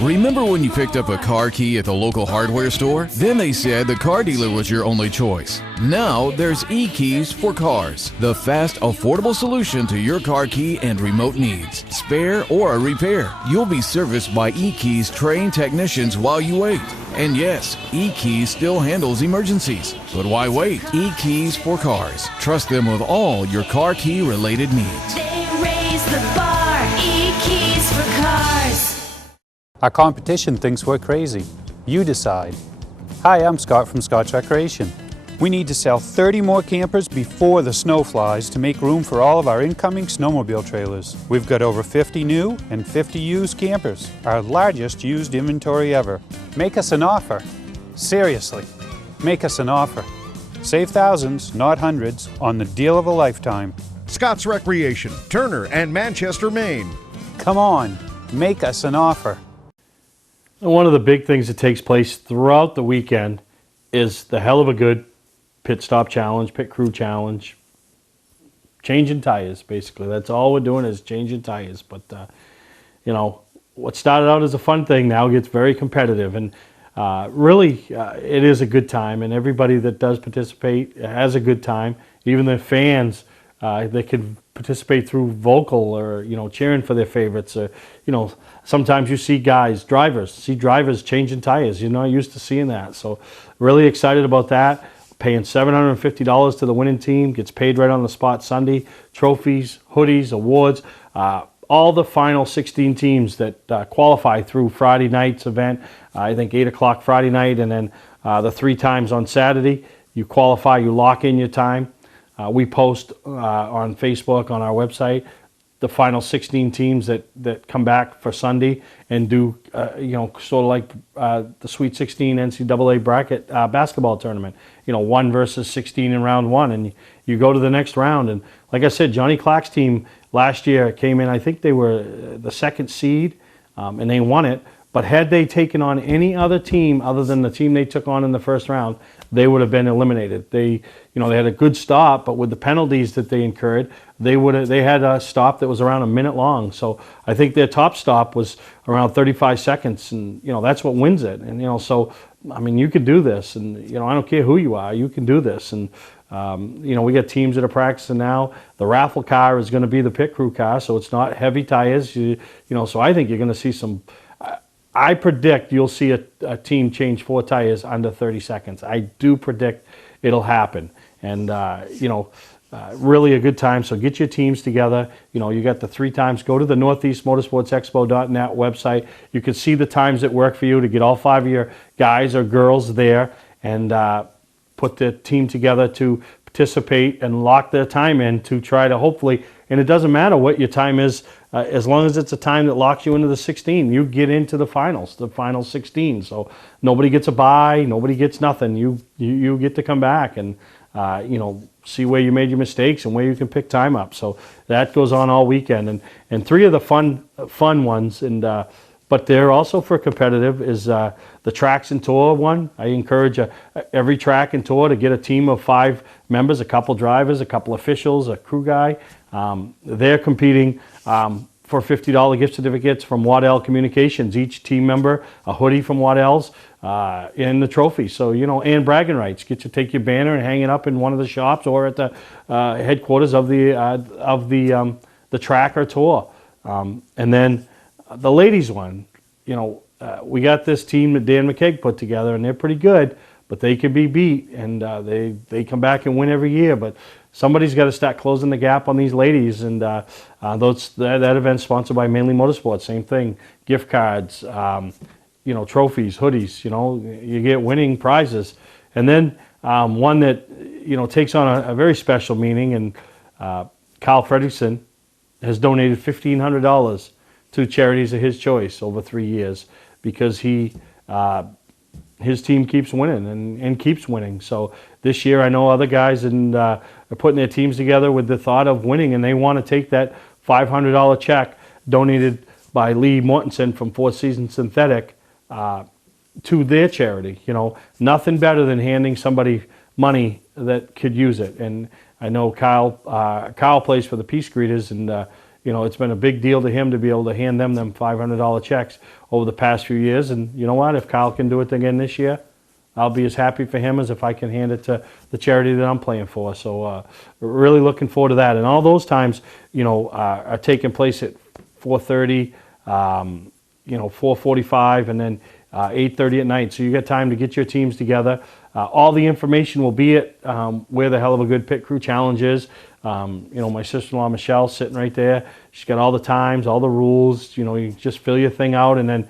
Remember when you picked up a car key at the local hardware store? Then they said the car dealer was your only choice. Now there's e-keys for cars, the fast, affordable solution to your car key and remote needs, spare or a repair. You'll be serviced by e-keys trained technicians while you wait. And yes, e-keys still handles emergencies. But why wait? E-keys for cars. Trust them with all your car key related needs. They raise the bar. E-keys for cars. Our competition thinks we're crazy. You decide. Hi, I'm Scott from Scott Recreation. We need to sell 30 more campers before the snow flies to make room for all of our incoming snowmobile trailers. We've got over 50 new and 50 used campers, our largest used inventory ever. Make us an offer. Seriously, make us an offer. Save thousands, not hundreds, on the deal of a lifetime. Scott's Recreation, Turner and Manchester, Maine. Come on, make us an offer. And one of the big things that takes place throughout the weekend is the hell of a good pit stop challenge, pit crew challenge, changing tires, basically. That's all we're doing is changing tires. But, you know, what started out as a fun thing now gets very competitive. And really, it is a good time. And everybody that does participate has a good time. Even the fans, they can participate through vocal or, you know, cheering for their favorites. Or, you know, sometimes you see drivers changing tires. You're not used to seeing that. So really excited about that. Paying $750 to the winning team, gets paid right on the spot Sunday. Trophies, hoodies, awards, all the final 16 teams that qualify through Friday night's event. I think 8 o'clock Friday night, and then the 3 times on Saturday. You qualify, you lock in your time. We post on Facebook, on our website, the final 16 teams that come back for Sunday and do, you know, sort of like the Sweet 16 NCAA bracket basketball tournament. You know, 1 versus 16 in round 1, and you go to the next round. And like I said, Johnny Clark's team last year came in, I think they were the 2nd seed, and they won it. But had they taken on any other team other than the team they took on in the first round, they would have been eliminated. They had a good stop, but with the penalties that they incurred, they had a stop that was around a minute long. So I think their top stop was around 35 seconds, and you know, that's what wins it. And you know, so I mean, you can do this, and you know, I don't care who you are, you can do this. And you know, we got teams that are practicing now. The raffle car is going to be the pit crew car, so it's not heavy tires. You know, so I think you're going to see some. I predict you'll see a team change 4 tires under 30 seconds. I do predict it'll happen. And, you know, really a good time. So get your teams together. You know, you got the 3 times. Go to the northeastmotorsportsexpo.net website. You can see the times that work for you to get all 5 of your guys or girls there and put the team together to participate and lock their time in to try to hopefully, and it doesn't matter what your time is, as long as it's a time that locks you into the 16, you get into the finals, the final 16. So nobody gets a bye, nobody gets nothing. You get to come back, and see where you made your mistakes and where you can pick time up. So that goes on all weekend. And three of the fun ones, but they're also for competitive, is the Tracks and Tour one. I encourage every track and tour to get a team of 5 members, a couple drivers, a couple officials, a crew guy. They're competing for $50 gift certificates from Waddell Communications. Each team member a hoodie from Waddell's and the trophy. So, and bragging rights. Get to take your banner and hang it up in one of the shops or at the headquarters of the track or tour. And then the ladies one, we got this team that Dan McKeag put together, and they're pretty good, but they can be beat, and they come back and win every year. But somebody's got to start closing the gap on these ladies, and that event's sponsored by Mainely Motorsports. Same thing, gift cards, trophies, hoodies. You get winning prizes, and then one that takes on a very special meaning. And Kyle Fredrickson has donated $1,500 to charities of his choice over 3 years because his team keeps winning and keeps winning. So this year I know other guys are putting their teams together with the thought of winning, and they want to take that $500 check donated by Lee Mortensen from Four Seasons Synthetic to their charity. Nothing better than handing somebody money that could use it. And I know Kyle plays for the Peace Greeters, and it's been a big deal to him to be able to hand them $500 checks over the past few years. And you know what? If Kyle can do it again this year, I'll be as happy for him as if I can hand it to the charity that I'm playing for. So really looking forward to that. And all those times, are taking place at 4:30, 4:45, and then 8:30 at night. So you got time to get your teams together. All the information will be at where the Hell of a Good Pit Crew Challenge is. My sister-in-law Michelle sitting right there. She's got all the times, all the rules. You just fill your thing out, and then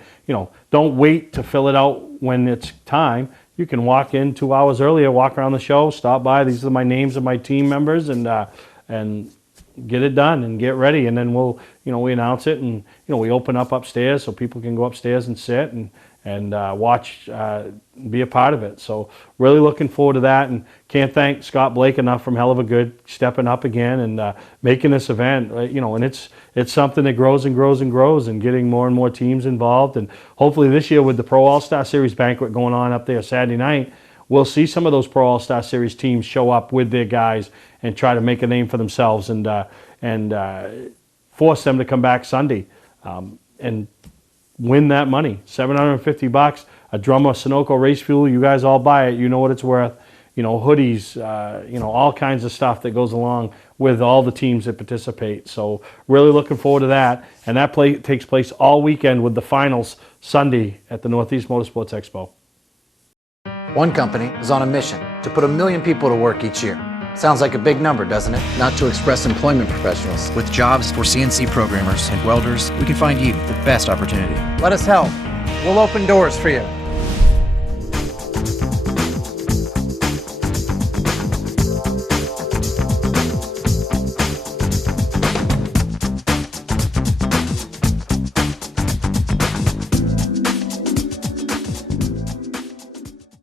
don't wait to fill it out when it's time. You can walk in 2 hours earlier, walk around the show, stop by. These are my names of my team members, and get it done and get ready. And then we announce it, and we open up upstairs so people can go upstairs and sit and watch, be a part of it. So really looking forward to that, and can't thank Scott Blake enough from Hell of a Good stepping up again and making this event. And it's something that grows and grows and grows, and getting more and more teams involved. And hopefully this year with the Pro All-Star Series banquet going on up there Saturday night, we'll see some of those Pro All-Star Series teams show up with their guys and try to make a name for themselves and force them to come back Sunday and win that money. $750, a drum of Sunoco race fuel. You guys all buy it. You know what it's worth. Hoodies, all kinds of stuff that goes along with all the teams that participate. So really looking forward to that. And that takes place all weekend with the finals Sunday at the Northeast Motorsports Expo. One company is on a mission to put 1 million people to work each year. Sounds like a big number, doesn't it? Not to Express Employment Professionals. With jobs for CNC programmers and welders, we can find you the best opportunity. Let us help. We'll open doors for you.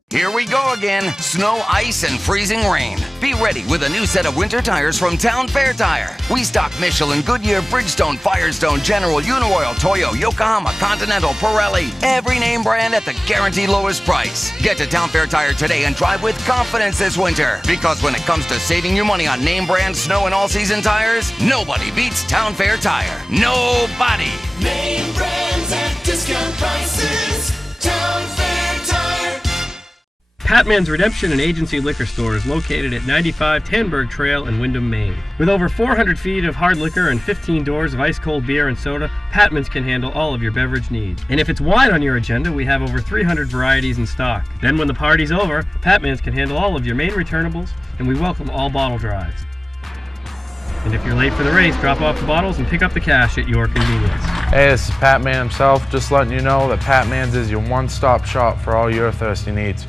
Here we go again. Snow, ice, and freezing rain. Be ready with a new set of winter tires from Town Fair Tire. We stock Michelin, Goodyear, Bridgestone, Firestone, General, Uniroyal, Toyo, Yokohama, Continental, Pirelli. Every name brand at the guaranteed lowest price. Get to Town Fair Tire today and drive with confidence this winter. Because when it comes to saving you money on name brand snow and all-season tires, nobody beats Town Fair Tire. Nobody. Name brands at discount prices. Town Fair Tire. Patman's Redemption and Agency Liquor Store is located at 95 Tanberg Trail in Windham, Maine. With over 400 feet of hard liquor and 15 doors of ice-cold beer and soda, Patman's can handle all of your beverage needs. And if it's wine on your agenda, we have over 300 varieties in stock. Then when the party's over, Patman's can handle all of your main returnables, and we welcome all bottle drives. And if you're late for the race, drop off the bottles and pick up the cash at your convenience. Hey, this is Pat Man himself, just letting you know that Pat Man's is your one-stop shop for all your thirsty needs.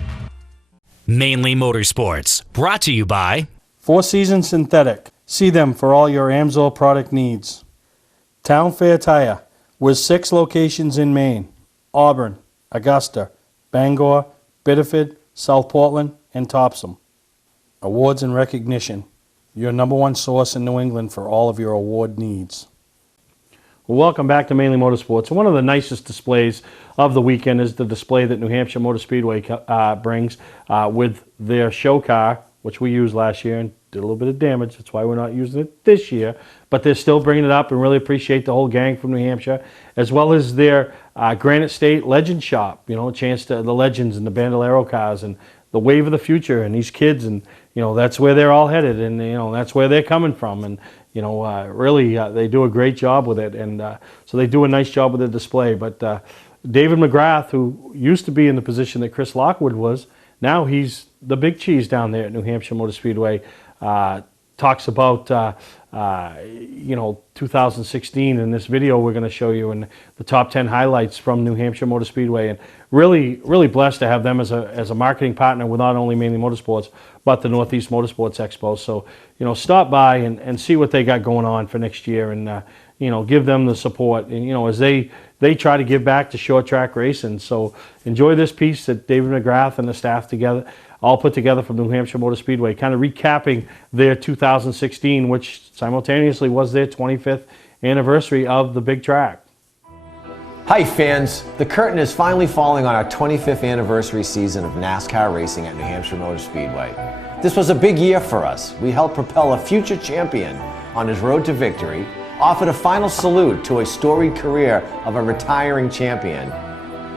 Mainly Motorsports, brought to you by Four Seasons Synthetic. See them for all your Amsoil product needs. Town Fair Tire, with 6 locations in Maine: Auburn, Augusta, Bangor, Biddeford, South Portland, and Topsom. awards and recognition. Your number one source in New England for all of your award needs. Well, welcome back to Mainly Motorsports. One of the nicest displays of the weekend is the display that New Hampshire Motor Speedway brings with their show car, which we used last year and did a little bit of damage. That's why we're not using it this year. But they're still bringing it up, and really appreciate the whole gang from New Hampshire, as well as their Granite State Legend Shop. You know, a chance to the legends and the Bandolero cars and the wave of the future and these kids, and that's where they're all headed, and that's where they're coming from, and really they do a great job with it, and so they do a nice job with the display. But David McGrath, who used to be in the position that Chris Lockwood was, now he's the big cheese down there at New Hampshire Motor Speedway. Talks about 2016 in this video we're going to show you, and the top 10 highlights from New Hampshire Motor Speedway, and really blessed to have them as a marketing partner with not only Mainly Motorsports but the Northeast Motorsports Expo. So stop by and see what they got going on for next year, and give them the support, and as they try to give back to short track racing. So enjoy this piece that David McGrath and the staff all put together from New Hampshire Motor Speedway, kind of recapping their 2016, which simultaneously was their 25th anniversary of the big track. Hi fans, the curtain is finally falling on our 25th anniversary season of NASCAR racing at New Hampshire Motor Speedway. This was a big year for us. We helped propel a future champion on his road to victory, offered a final salute to a storied career of a retiring champion,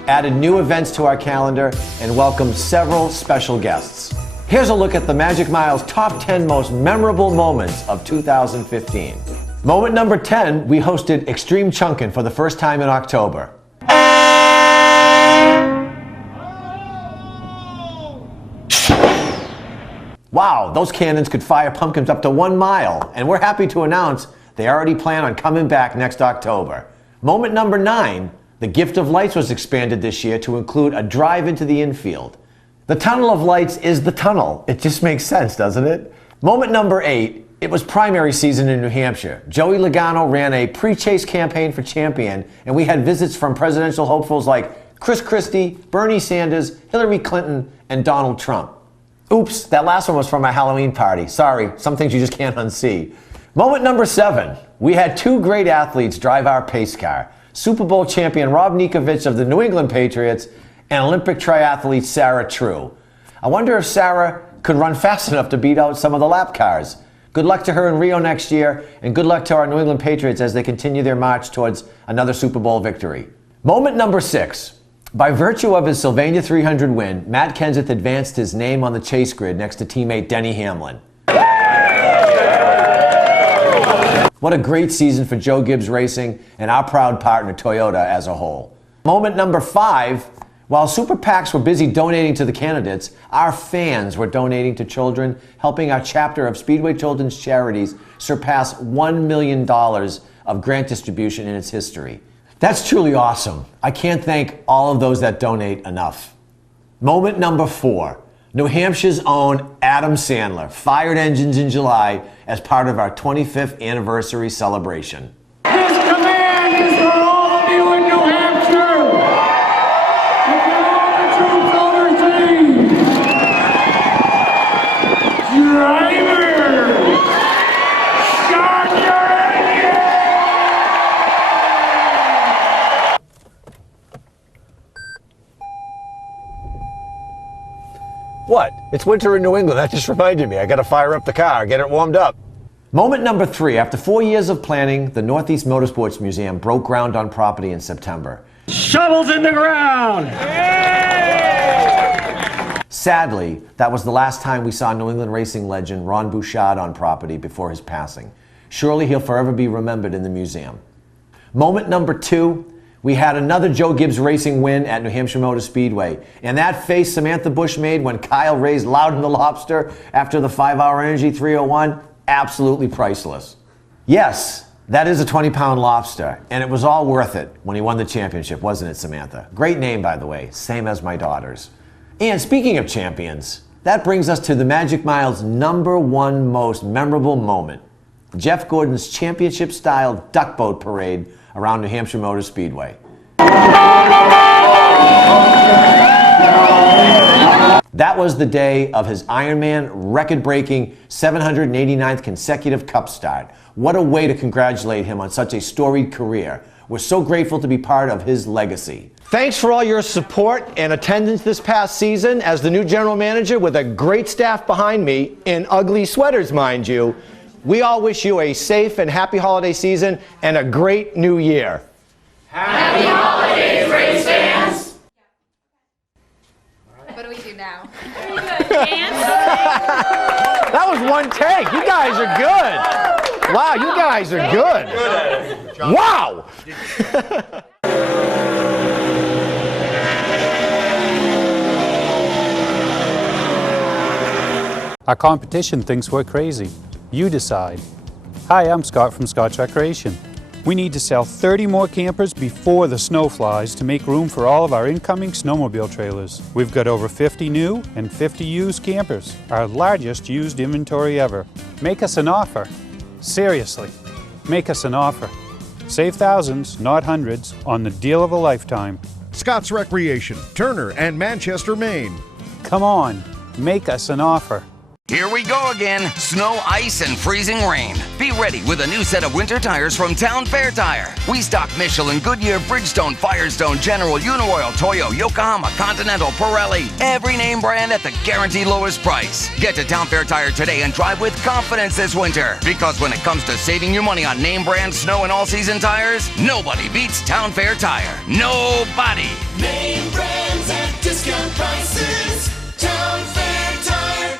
added new events to our calendar, and welcomed several special guests. Here's a look at the Magic Mile's top 10 most memorable moments of 2015. Moment number 10, we hosted Extreme Chunkin' for the first time in October. Wow, those cannons could fire pumpkins up to 1 mile, and we're happy to announce they already plan on coming back next October. Moment number 9, the Gift of Lights was expanded this year to include a drive into the infield. The Tunnel of Lights is the tunnel. It just makes sense, doesn't it? Moment number 8, it was primary season in New Hampshire. Joey Logano ran a pre-chase campaign for champion, and we had visits from presidential hopefuls like Chris Christie, Bernie Sanders, Hillary Clinton, and Donald Trump. Oops, that last one was from my Halloween party. Sorry, some things you just can't unsee. Moment number 7, we had 2 great athletes drive our pace car. Super Bowl champion Rob Ninkovich of the New England Patriots and Olympic triathlete Sarah True. I wonder if Sarah could run fast enough to beat out some of the lap cars. Good luck to her in Rio next year, and good luck to our New England Patriots as they continue their march towards another Super Bowl victory. Moment number 6. By virtue of his Sylvania 300 win, Matt Kenseth advanced his name on the chase grid next to teammate Denny Hamlin. What a great season for Joe Gibbs Racing and our proud partner Toyota as a whole. Moment number 5, while super PACs were busy donating to the candidates, our fans were donating to children, helping our chapter of Speedway Children's Charities surpass $1 million of grant distribution in its history. That's truly awesome. I can't thank all of those that donate enough. Moment number 4. New Hampshire's own Adam Sandler fired engines in July as part of our 25th anniversary celebration. This command is for all of you in New Hampshire. And all the troops overseas. Driver, start your engine! What? It's winter in New England. That just reminded me. I got to fire up the car, get it warmed up. Moment number 3. After 4 years of planning, the Northeast Motorsports Museum broke ground on property in September. Shovels in the ground! Sadly, that was the last time we saw New England racing legend Ron Bouchard on property before his passing. Surely he'll forever be remembered in the museum. Moment number 2. We had another Joe Gibbs Racing win at New Hampshire Motor Speedway. And that face Samantha Bush made when Kyle raised Loudon the Lobster after the 5-Hour Energy 301, absolutely priceless. Yes, that is a 20-pound lobster, and it was all worth it when he won the championship, wasn't it, Samantha? Great name, by the way, same as my daughter's. And speaking of champions, that brings us to the Magic Mile's #1 most memorable moment, Jeff Gordon's championship-style duck boat parade around New Hampshire Motor That was the day of his Ironman record-breaking 789th consecutive Cup start. What a way to congratulate him on such a storied career. We're so grateful to be part of his legacy. Thanks for all your support and attendance this past season as the new general manager with a great staff behind me, in ugly sweaters, mind you. We all wish you a safe and happy holiday season and a great new year. Happy holidays, race fans! What do we do now? That was one take. You guys are good. Wow, you guys are good. Wow! Our competition thinks we're crazy. You decide. Hi, I'm Scott from Scotch Recreation. We need to sell 30 more campers before the snow flies to make room for all of our incoming snowmobile trailers. We've got over 50 new and 50 used campers, our largest used inventory ever. Make us an offer. Seriously, make us an offer. Save thousands, not hundreds, on the deal of a lifetime. Scott's Recreation, Turner and Manchester, Maine. Come on, make us an offer. Here we go again. Snow, ice, and freezing rain. Be ready with a new set of winter tires from Town Fair Tire. We stock Michelin, Goodyear, Bridgestone, Firestone, General, Uniroyal, Toyo, Yokohama, Continental, Pirelli. Every name brand at the guaranteed lowest price. Get to Town Fair Tire today and drive with confidence this winter. Because when it comes to saving you money on name brand snow and all-season tires, nobody beats Town Fair Tire. Nobody. Name brands at discount prices. Town Fair Tire.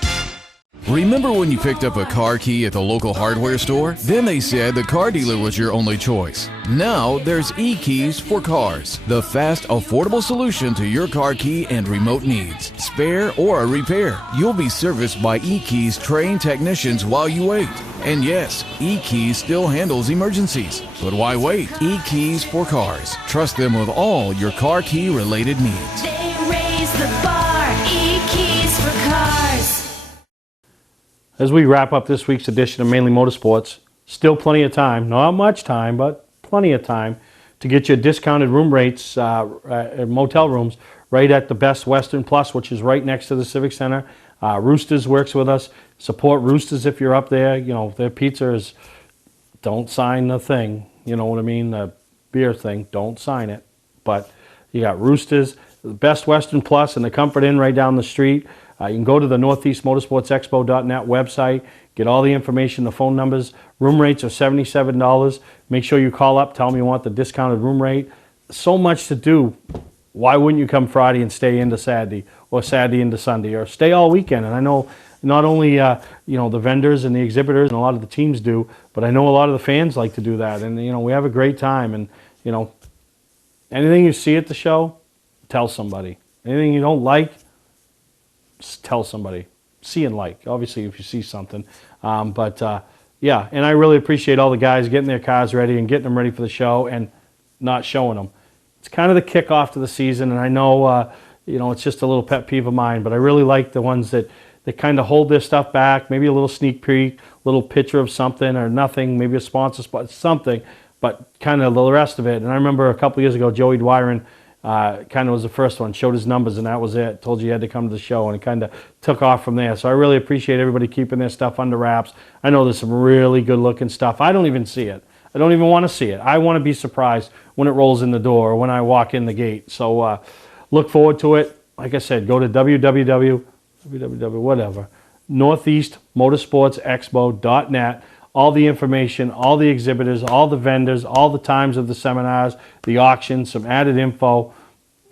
Remember when you picked up a car key at the local hardware store? Then they said the car dealer was your only choice. Now there's e-keys for cars, the fast, affordable solution to your car key and remote needs. Spare or a repair, you'll be serviced by e-keys trained technicians while you wait. And yes, e-keys still handles emergencies. But why wait? E-keys for cars. Trust them with all your car key related needs. They raise the bar. E-keys for cars. As we wrap up this week's edition of Mainly Motorsports, still plenty of time, not much time, but plenty of time to get your discounted room rates, motel rooms, right at the Best Western Plus, which is right next to the Civic Center. Roosters works with us. Support Roosters if you're up there. You know, their pizza is, don't sign the thing. You know what I mean? The beer thing, don't sign it. But you got Roosters, the Best Western Plus, and the Comfort Inn right down the street. You can go to the northeastmotorsportsexpo.net website, get all the information, the phone numbers. Room rates are $77. Make sure you call up, tell them you want the discounted room rate. So much to do. Why wouldn't you come Friday and stay into Saturday, or Saturday into Sunday, or stay all weekend? And I know not only you know, the vendors and the exhibitors and a lot of the teams do, but I know a lot of the fans like to do that. And you know, we have a great time. And you know, anything you see at the show, tell somebody. Anything you don't like, tell somebody. See and like, obviously, if you see something. Yeah, and I really appreciate all the guys getting their cars ready and getting them ready for the show and not showing them. It's kind of the kickoff to the season, and I know you know, it's just a little pet peeve of mine, but I really like the ones that kind of hold their stuff back, maybe a little sneak peek, a little picture of something or nothing, maybe a sponsor spot, something, but kind of the rest of it. And I remember a couple years ago, Joey Dwyron kind of was the first one, showed his numbers, and that was it. Told you had to come to the show, and it kind of took off from there. So I really appreciate everybody keeping their stuff under wraps. I know there's some really good-looking stuff. I don't even see it. I don't even want to see it. I want to be surprised when it rolls in the door or when I walk in the gate. So look forward to it. Like I said, go to northeastmotorsportsexpo.net. All the information, all the exhibitors, all the vendors, all the times of the seminars, the auctions, some added info,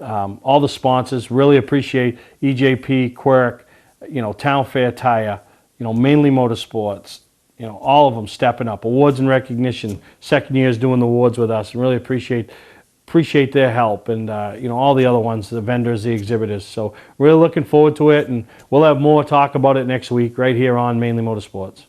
all the sponsors. Really appreciate EJP, Quirk, you know, Town Fair Tire, you know, Mainly Motorsports, you know, all of them stepping up. Awards and recognition, second years doing the awards with us, and really appreciate their help, and you know, all the other ones, the vendors, the exhibitors. So really looking forward to it, and we'll have more talk about it next week right here on Mainly Motorsports.